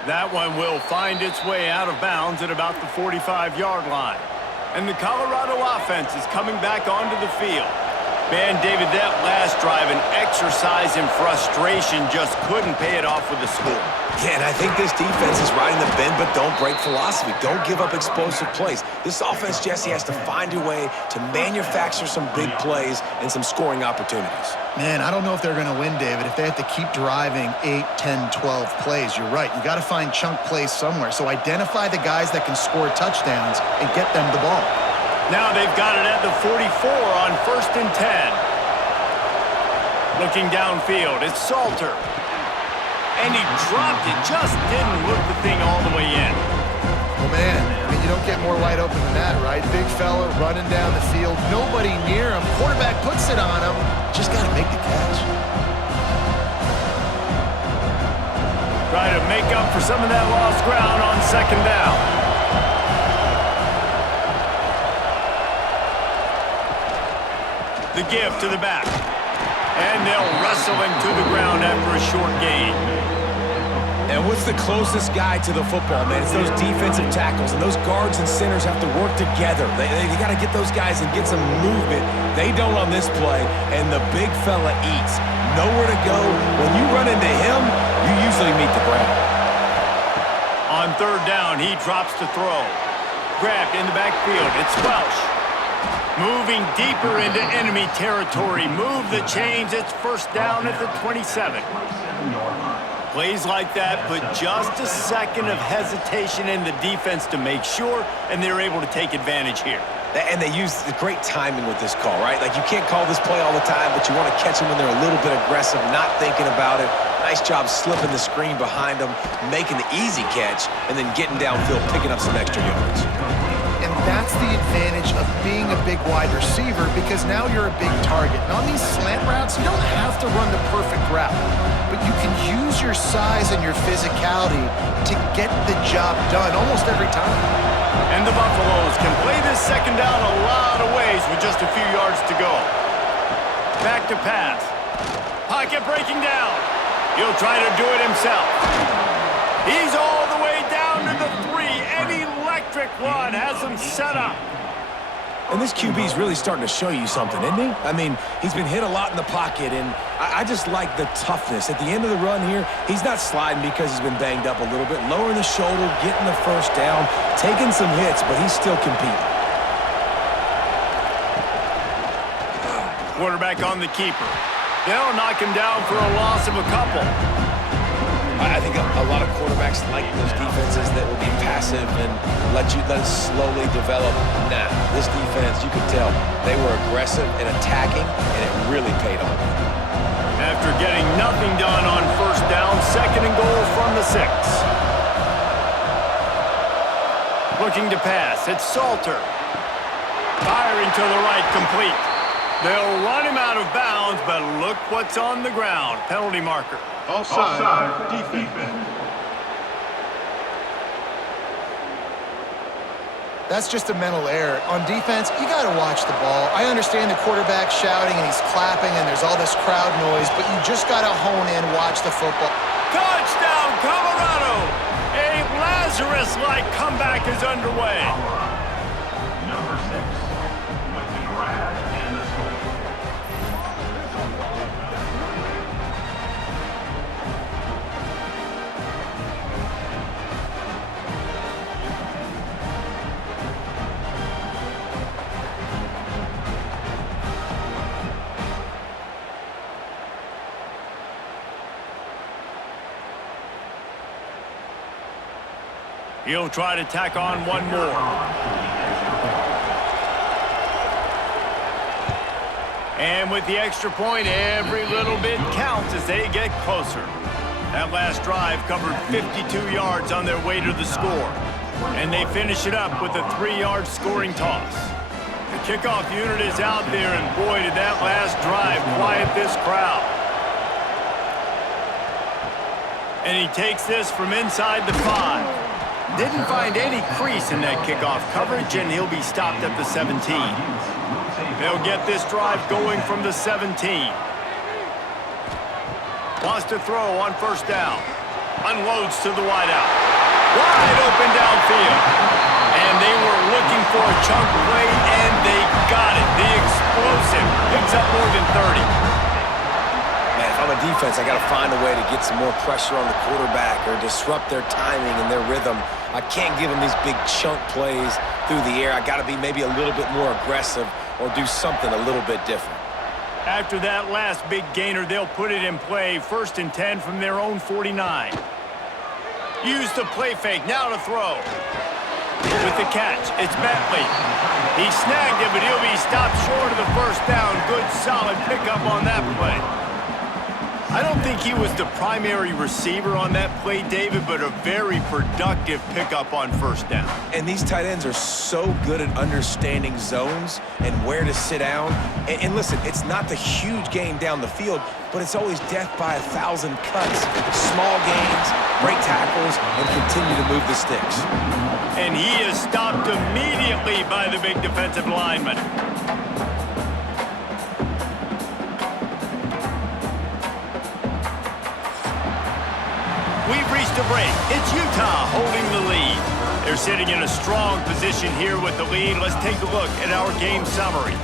That one will find its way out of bounds at about the 45-yard line. And the Colorado offense is coming back onto the field. Man, David, that last drive, an exercise in frustration, just couldn't pay it off with the score. Yeah, and I think this defense is riding the bend but don't break philosophy. Don't give up explosive plays. This offense, Jesse, has to find a way to manufacture some big plays and some scoring opportunities. Man, I don't know if they're going to win, David, if they have to keep driving 8, 10, 12 plays. You're right. You got to find chunk plays somewhere. So identify the guys that can score touchdowns and get them the ball. Now they've got it at the 44 on 1st and 10. Looking downfield, it's Salter. And he dropped it, just didn't look the thing all the way in. Well, man, I mean, you don't get more wide open than that, right? Big fella running down the field, nobody near him. Quarterback puts it on him, just got to make the catch. Try to make up for some of that lost ground on 2nd down. The give to the back. And they'll wrestle him to the ground after a short gain. And what's the closest guy to the football, man? It's those defensive tackles, and those guards and centers have to work together. They got to get those guys and get some movement. They don't on this play, and the big fella eats. Nowhere to go. When you run into him, you usually meet the ground. On 3rd down, he drops to throw. Grabbed in the backfield. It's Welsh. Moving deeper into enemy territory. Move the chains. It's 1st down at the 27. Plays like that put just a second of hesitation in the defense to make sure, and they're able to take advantage here. And they use the great timing with this call, right? Like, you can't call this play all the time, but you want to catch them when they're a little bit aggressive, not thinking about it. Nice job slipping the screen behind them, making the easy catch, and then getting downfield, picking up some extra yards. And that's the advantage of being a big wide receiver, because now you're a big target. And on these slant routes, you don't have to run the perfect route, but you can use your size and your physicality to get the job done almost every time. And the Buffaloes can play this second down a lot of ways with just a few yards to go. Back to pass. Pocket breaking down. He'll try to do it himself. He's all the way down to the 3. An electric run has him set up. And this QB's really starting to show you something, isn't he? I mean, he's been hit a lot in the pocket, and I just like the toughness. At the end of the run here, he's not sliding because he's been banged up a little bit. Lowering the shoulder, getting the first down, taking some hits, but he's still competing. Quarterback on the keeper. They'll knock him down for a loss of a couple. I think a lot of quarterbacks like those defenses that will be passive and let it slowly develop. Nah, this defense, you could tell, they were aggressive and attacking, and it really paid off. After getting nothing done on first down, 2nd and goal from the 6. Looking to pass, it's Salter. Firing to the right, complete. They'll run him out of bounds, but look what's on the ground. Penalty marker. Offside, defense. That's just a mental error. On defense, you got to watch the ball. I understand the quarterback shouting and he's clapping and there's all this crowd noise, but you just got to hone in, watch the football. Touchdown, Colorado! A Lazarus-like comeback is underway. Number 6, with the grab and the score. He'll try to tack on one more. And with the extra point, every little bit counts as they get closer. That last drive covered 52 yards on their way to the score. And they finish it up with a 3-yard scoring toss. The kickoff unit is out there, and boy, did that last drive quiet this crowd. And he takes this from inside the 5. Didn't find any crease in that kickoff coverage, and he'll be stopped at the 17. They'll get this drive going from the 17. Wants to throw on first down. Unloads to the wideout. Wide open downfield. And they were looking for a chunk play, and they got it. The explosive picks up more than 30. Man, if I'm a defense, I got to find a way to get some more pressure on the quarterback or disrupt their timing and their rhythm. I can't give them these big chunk plays through the air. I got to be maybe a little bit more aggressive or do something a little bit different. After that last big gainer, they'll put it in play. 1st and 10 from their own 49. Use the play fake. Now to throw. With the catch, it's Bentley. He snagged it, but he'll be stopped short of the first down. Good, solid pickup on that play. I don't think he was the primary receiver on that play, David, but a very productive pickup on first down. And these tight ends are so good at understanding zones and where to sit down. And listen, it's not the huge gain down the field, but it's always death by 1,000 cuts. Small gains, break tackles, and continue to move the sticks. And he is stopped immediately by the big defensive lineman. We've reached a break. It's Utah holding the lead. They're sitting in a strong position here with the lead. Let's take a look at our game summary.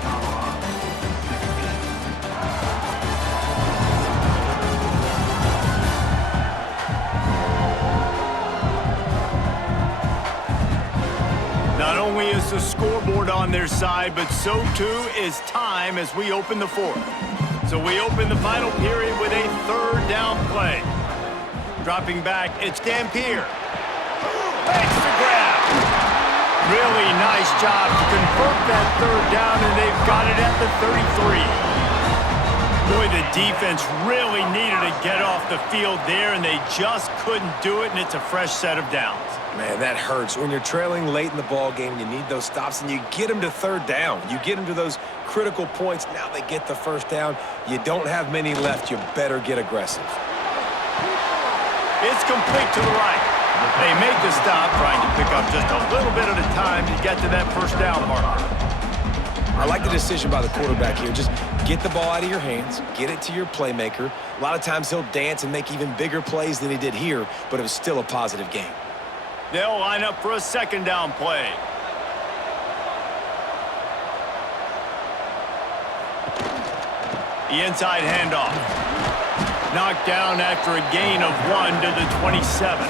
Not only is the scoreboard on their side, but so too is time as we open the 4th. So we open the final period with a 3rd down play. Dropping back, it's Dampier. Makes the grab. Really nice job to convert that 3rd down, and they've got it at the 33. Boy, the defense really needed to get off the field there, and they just couldn't do it, and it's a fresh set of downs. Man, that hurts. When you're trailing late in the ball game, you need those stops, and you get them to 3rd down. You get them to those critical points. Now they get the first down. You don't have many left. You better get aggressive. It's complete to the right. They make the stop, trying to pick up just a little bit at a time to get to that first down marker. I like the decision by the quarterback here. Just get the ball out of your hands, get it to your playmaker. A lot of times he'll dance and make even bigger plays than he did here, but it was still a positive game. They'll line up for a second down play. The inside handoff. Knocked down after a gain of 1 to the 27.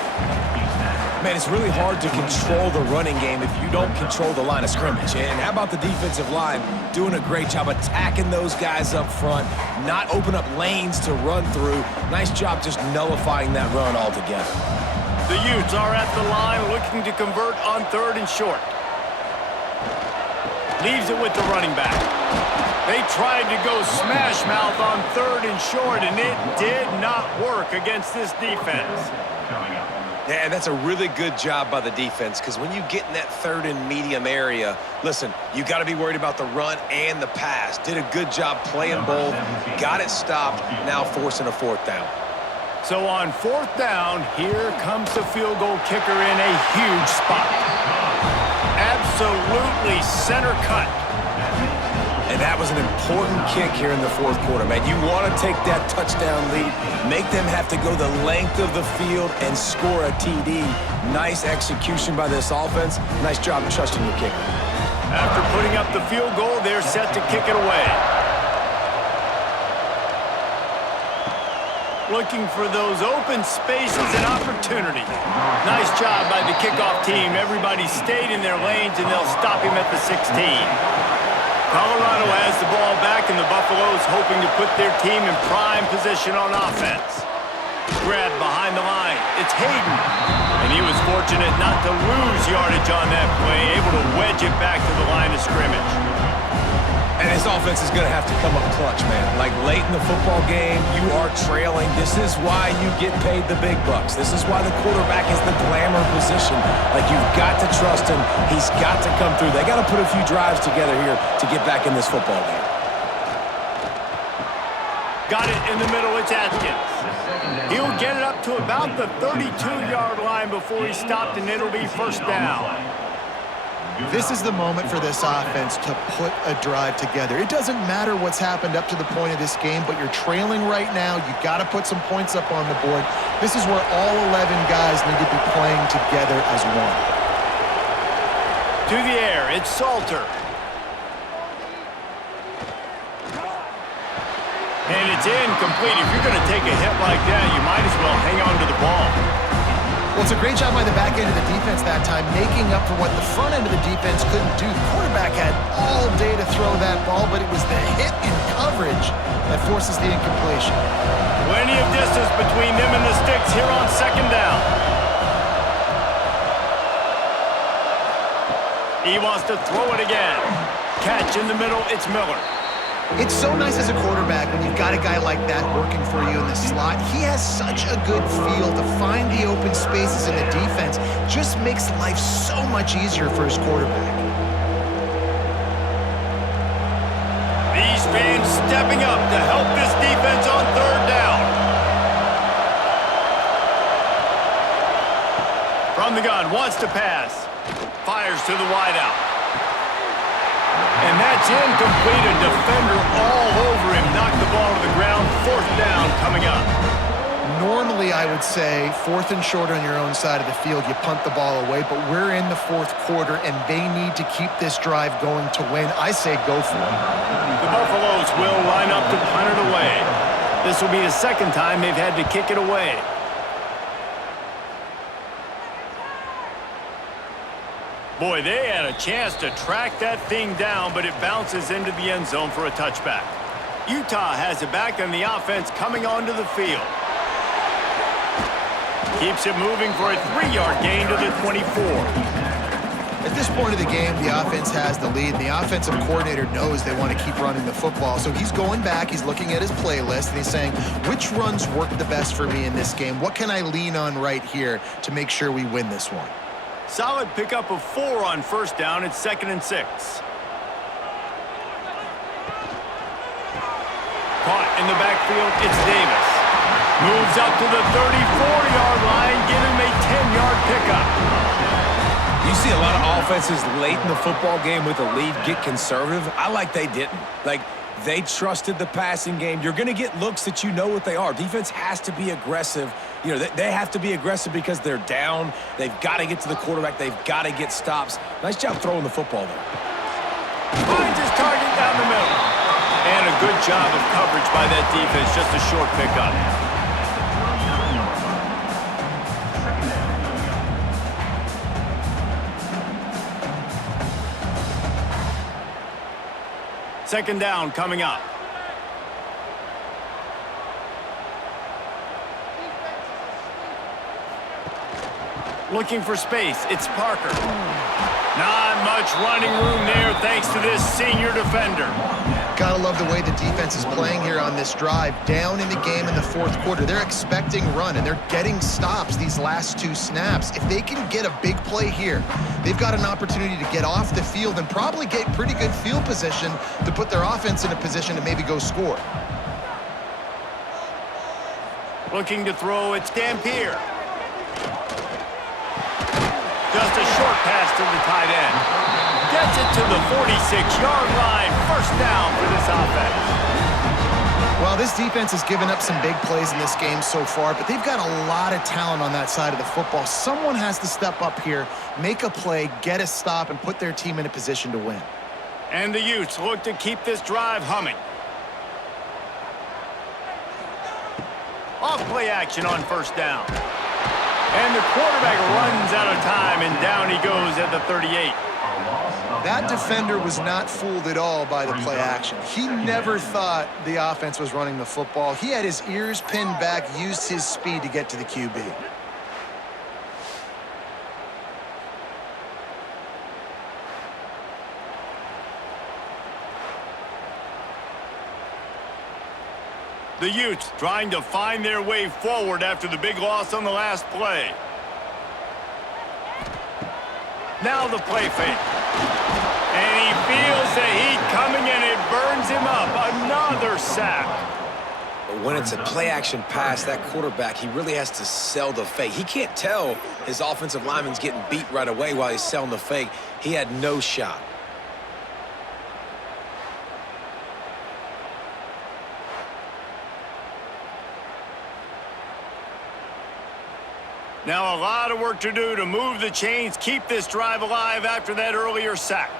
Man, it's really hard to control the running game if you don't control the line of scrimmage. And how about the defensive line doing a great job attacking those guys up front, not open up lanes to run through. Nice job just nullifying that run altogether. The Utes are at the line looking to convert on 3rd and short. Leaves it with the running back. They tried to go smash mouth on 3rd and short, and it did not work against this defense. Yeah, and that's a really good job by the defense, because when you get in that 3rd and medium area, listen, you got to be worried about the run and the pass. Did a good job playing both, got it stopped, now forcing a 4th down. So on 4th down, here comes the field goal kicker in a huge spot. Absolutely center cut. And that was an important kick here in the 4th quarter, man. You want to take that touchdown lead, make them have to go the length of the field and score a TD. Nice execution by this offense. Nice job trusting your kicker. After putting up the field goal, they're set to kick it away. Looking for those open spaces and opportunity. Nice job by the kickoff team. Everybody stayed in their lanes, and they'll stop him at the 16. Colorado has the ball back, and the Buffaloes hoping to put their team in prime position on offense. Grabbed behind the line. It's Hayden. And he was fortunate not to lose yardage on that play, able to wedge it back to the line of scrimmage. And his offense is going to have to come up clutch, man. Like late in the football game, you are trailing. This is why you get paid the big bucks. This is why the quarterback is the glamour position. Like, you've got to trust him. He's got to come through. They got to put a few drives together here to get back in this football game. Got it in the middle. It's Atkins. He'll get it up to about the 32-yard line before he's stopped, and it'll be first down. This is the moment for this offense to put a drive together. It doesn't matter what's happened up to the point of this game, but you're trailing right now. You got to put some points up on the board. This is where all 11 guys need to be playing together as one. To the air, it's Salter. And it's incomplete. If you're going to take a hit like that, you might as well hang on to the ball. Well, it's a great job by the back end of the defense that time, making up for what the front end of the defense couldn't do. The quarterback had all day to throw that ball, but it was the hit in coverage that forces the incompletion. Plenty of distance between them and the Stix here on second down. He wants to throw it again. Catch in the middle, it's Miller. It's so nice as a quarterback when you've got a guy like that working for you in the slot. He has such a good feel to find the open spaces in the defense. Just makes life so much easier for his quarterback. These fans stepping up to help this defense on third down. From the gun, wants to pass. Fires to the wideout. And that's incomplete. A defender all over him. Knocked the ball to the ground. Fourth down coming up. Normally, I would say 4th and short on your own side of the field, you punt the ball away, but we're in the 4th quarter, and they need to keep this drive going to win. I say go for it. The Buffaloes will line up to punt it away. This will be the second time they've had to kick it away. Boy, they had a chance to track that thing down, but it bounces into the end zone for a touchback. Utah has it back, and the offense coming onto the field. Keeps it moving for a 3-yard gain to the 24. At this point of the game, the offense has the lead, and the offensive coordinator knows they want to keep running the football. So he's going back, he's looking at his playlist, and he's saying, which runs work the best for me in this game? What can I lean on right here to make sure we win this one? Solid pickup of 4 on first down. It's 2nd and 6. Caught in the backfield, it's Davis. Moves up to the 34-yard line, give him a 10-yard see a lot of offenses late in the football game with a lead get conservative. I like they didn't. Like, they trusted the passing game. You're going to get looks that you know what they are. Defense has to be aggressive. You know, they have to be aggressive because they're down. They've got to get to the quarterback. They've got to get stops. Nice job throwing the football there. Finds his target down the middle. And a good job of coverage by that defense. Just a short pickup. Second down coming up. Looking for space. It's Parker. Not much running room there thanks to this senior defender. Gotta love the way the defense is playing here on this drive. Down in the game in the fourth quarter. They're expecting run, and they're getting stops these last two snaps. If they can get a big play here, they've got an opportunity to get off the field and probably get pretty good field position to put their offense in a position to maybe go score. Looking to throw, it's Dampier. Just a short pass to the tight end. Gets it to the 46-yard line. First down for this offense. Well, this defense has given up some big plays in this game so far, but they've got a lot of talent on that side of the football. Someone has to step up here, make a play, get a stop, and put their team in a position to win. And the Utes look to keep this drive humming. Off play action on first down. And the quarterback runs out of time, and down he goes at the 38. That defender was not fooled at all by the play action. He never thought the offense was running the football. He had his ears pinned back, used his speed to get to the QB. The Utes trying to find their way forward after the big loss on the last play. Now the play fake. And he feels the heat coming, and it burns him up. Another sack. When it's a play-action pass, that quarterback, he really has to sell the fake. He can't tell his offensive lineman's getting beat right away while he's selling the fake. He had no shot. Now a lot of work to do to move the chains, keep this drive alive after that earlier sack.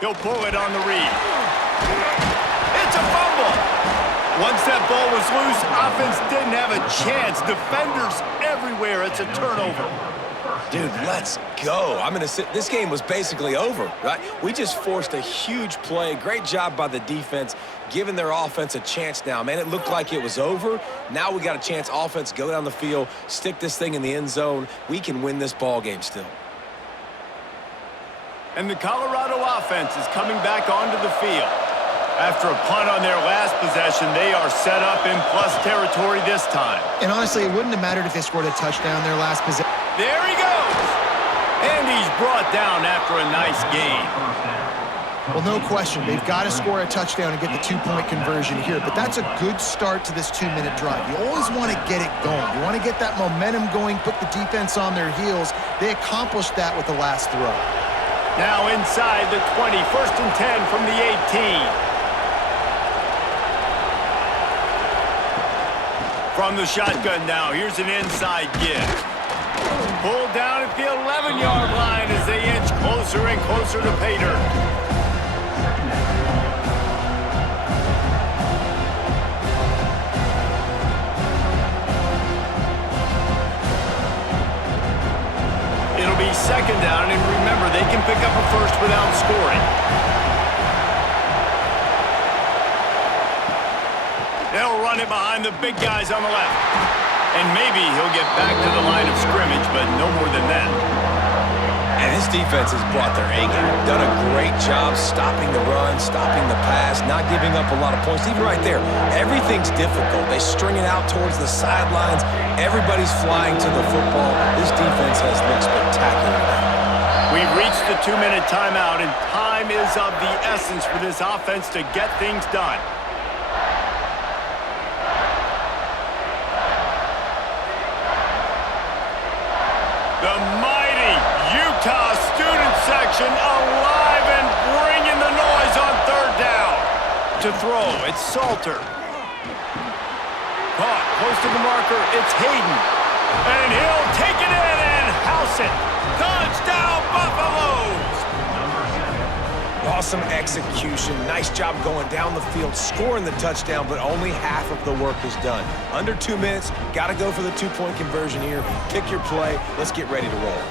He'll pull it on the read. It's a fumble. Once that ball was loose, offense didn't have a chance. Defenders everywhere. It's a turnover. Dude, let's go. I'm gonna sit. This game was basically over, right? We just forced a huge play. Great job by the defense, giving their offense a chance now. Man, it looked like it was over. Now we got a chance. Offense, go down the field, stick this thing in the end zone. We can win this ball game still. And the Colorado offense is coming back onto the field. After a punt on their last possession, they are set up in plus territory this time. And honestly, it wouldn't have mattered if they scored a touchdown their last possession. There he goes! And he's brought down after a nice gain. Well, no question. They've got to score a touchdown and get the two-point conversion here. But that's a good start to this 2-minute drive. You always want to get it going. You want to get that momentum going, put the defense on their heels. They accomplished that with the last throw. Now inside the 20, 1st and 10 from the 18. From the shotgun now, here's an inside give. Pulled down at the 11-yard line as they inch closer and closer to pay dirt. It'll be second down, and remember, they can pick up a first without scoring. They'll run it behind the big guys on the left. And maybe he'll get back to the line of scrimmage, but no more than that. And this defense has brought their A game. Done a great job stopping the run, stopping the pass, not giving up a lot of points. Even right there, everything's difficult. They string it out towards the sidelines. Everybody's flying to the football. This defense has looked spectacular now. We've reached the 2-minute timeout, and time is of the essence for this offense to get things done. to throw. It's Salter. Caught close to the marker. It's Hayden. And he'll take it in and house it. Touchdown, Buffaloes! Awesome execution. Nice job going down the field, scoring the touchdown, but only half of the work is done. Under 2 minutes, got to go for the two-point conversion here. Pick your play. Let's get ready to roll.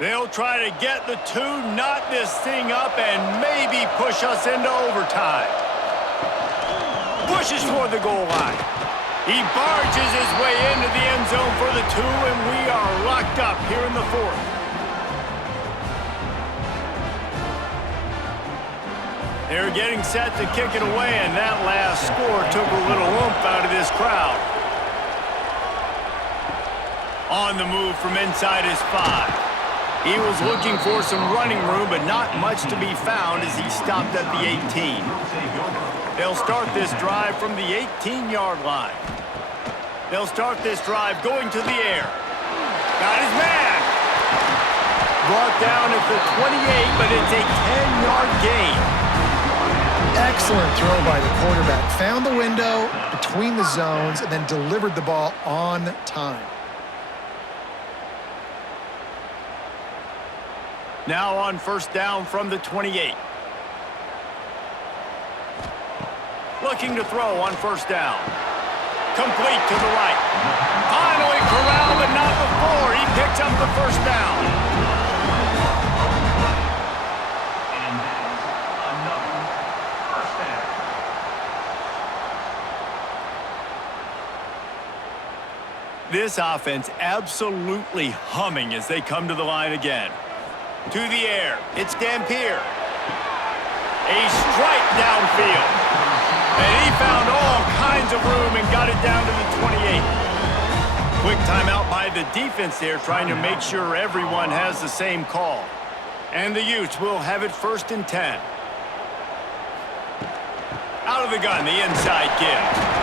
They'll try to get the two, knot this thing up, and maybe push us into overtime. Pushes toward the goal line. He barges his way into the end zone for the two, and we are locked up here in the fourth. They're getting set to kick it away, and that last score took a little oomph out of this crowd. On the move from inside his 5. He was looking for some running room, but not much to be found as he stopped at the 18. They'll start this drive from the 18-yard line. They'll start this drive going to the air. Got his man. Brought down at the 28, but it's a 10-yard gain. Excellent throw by the quarterback. Found the window between the zones and then delivered the ball on time. Now on first down from the 28. Looking to throw on first down. Complete to the right. Finally corralled, but not before. He picks up the first down. And that's another first down. This offense absolutely humming as they come to the line again. To the air, it's Dampier. A strike downfield. And he found all kinds of room and got it down to the 28. Quick timeout by the defense there, trying to make sure everyone has the same call. And the Utes will have it 1st and 10. Out of the gun, the inside give.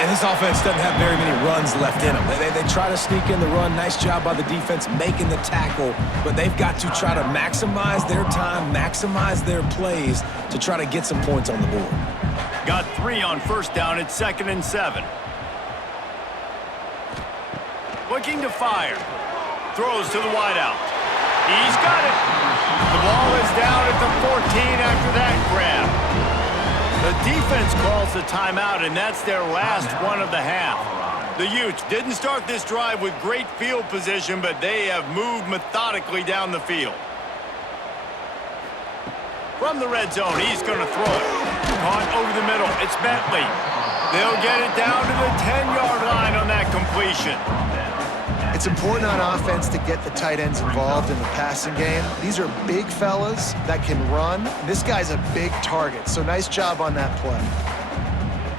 And this offense doesn't have very many runs left in them. They try to sneak in the run. Nice job by the defense making the tackle. But they've got to try to maximize their time, maximize their plays to try to get some points on the board. Got 3 on first down at 2nd and 7. Looking to fire. Throws to the wideout. He's got it. The ball is down at the 14 after that grab. The defense calls the timeout, and that's their last one of the half. The Utes didn't start this drive with great field position, but they have moved methodically down the field. From the red zone, he's going to throw it. Caught over the middle. It's Bentley. They'll get it down to the 10-yard line on that completion. It's important on offense to get the tight ends involved in the passing game. These are big fellas that can run. This guy's a big target, so nice job on that play.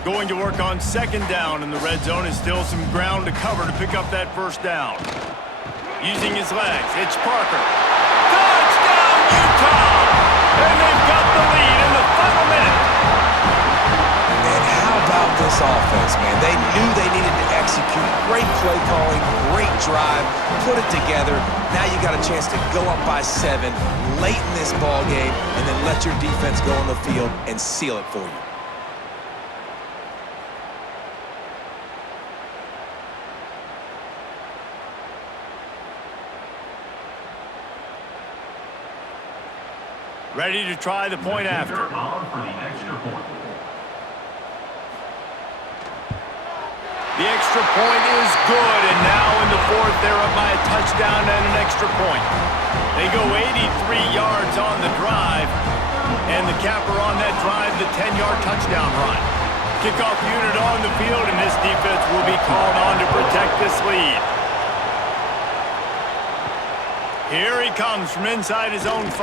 Going to work on 2nd down in the red zone is still some ground to cover to pick up that first down. Using his legs, it's Parker. Touchdown, Utah! And they've got the lead in the final minute. And how about this offense, man? They knew they needed to execute. Great play calling, great drive, put it together. Now you got a chance to go up by 7 late in this ball game and then let your defense go on the field and seal it for you. Ready to try the point after. On for the extra point. The extra point is good, and now in the fourth, they're up by a touchdown and an extra point. They go 83 yards on the drive, and the capper on that drive, the 10-yard touchdown run. Kickoff unit on the field, and this defense will be called on to protect this lead. Here he comes from inside his own 5,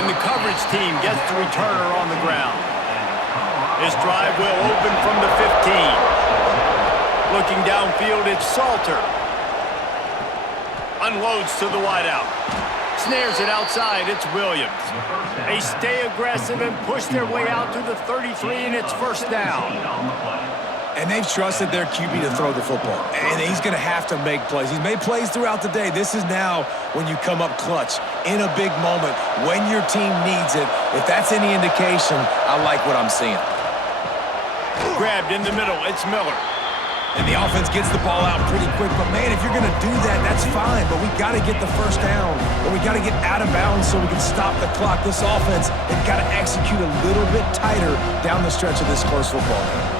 and the coverage team gets the returner on the ground. This drive will open from the 15. Looking downfield, it's Salter. Unloads to the wideout. Snares it outside. It's Williams. They stay aggressive and push their way out to the 33, and it's first down. And they've trusted their QB to throw the football. And he's going to have to make plays. He's made plays throughout the day. This is now when you come up clutch in a big moment when your team needs it. If that's any indication, I like what I'm seeing. Grabbed in the middle. It's Miller. And the offense gets the ball out pretty quick. But, man, if you're going to do that, that's fine. But we got to get the first down, or we got to get out of bounds so we can stop the clock. This offense, they've got to execute a little bit tighter down the stretch of this close football game.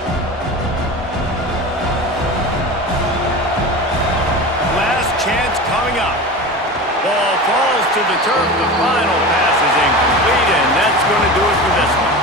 Last chance coming up. Ball falls to the turf. The final pass is incomplete, and that's going to do it for this one.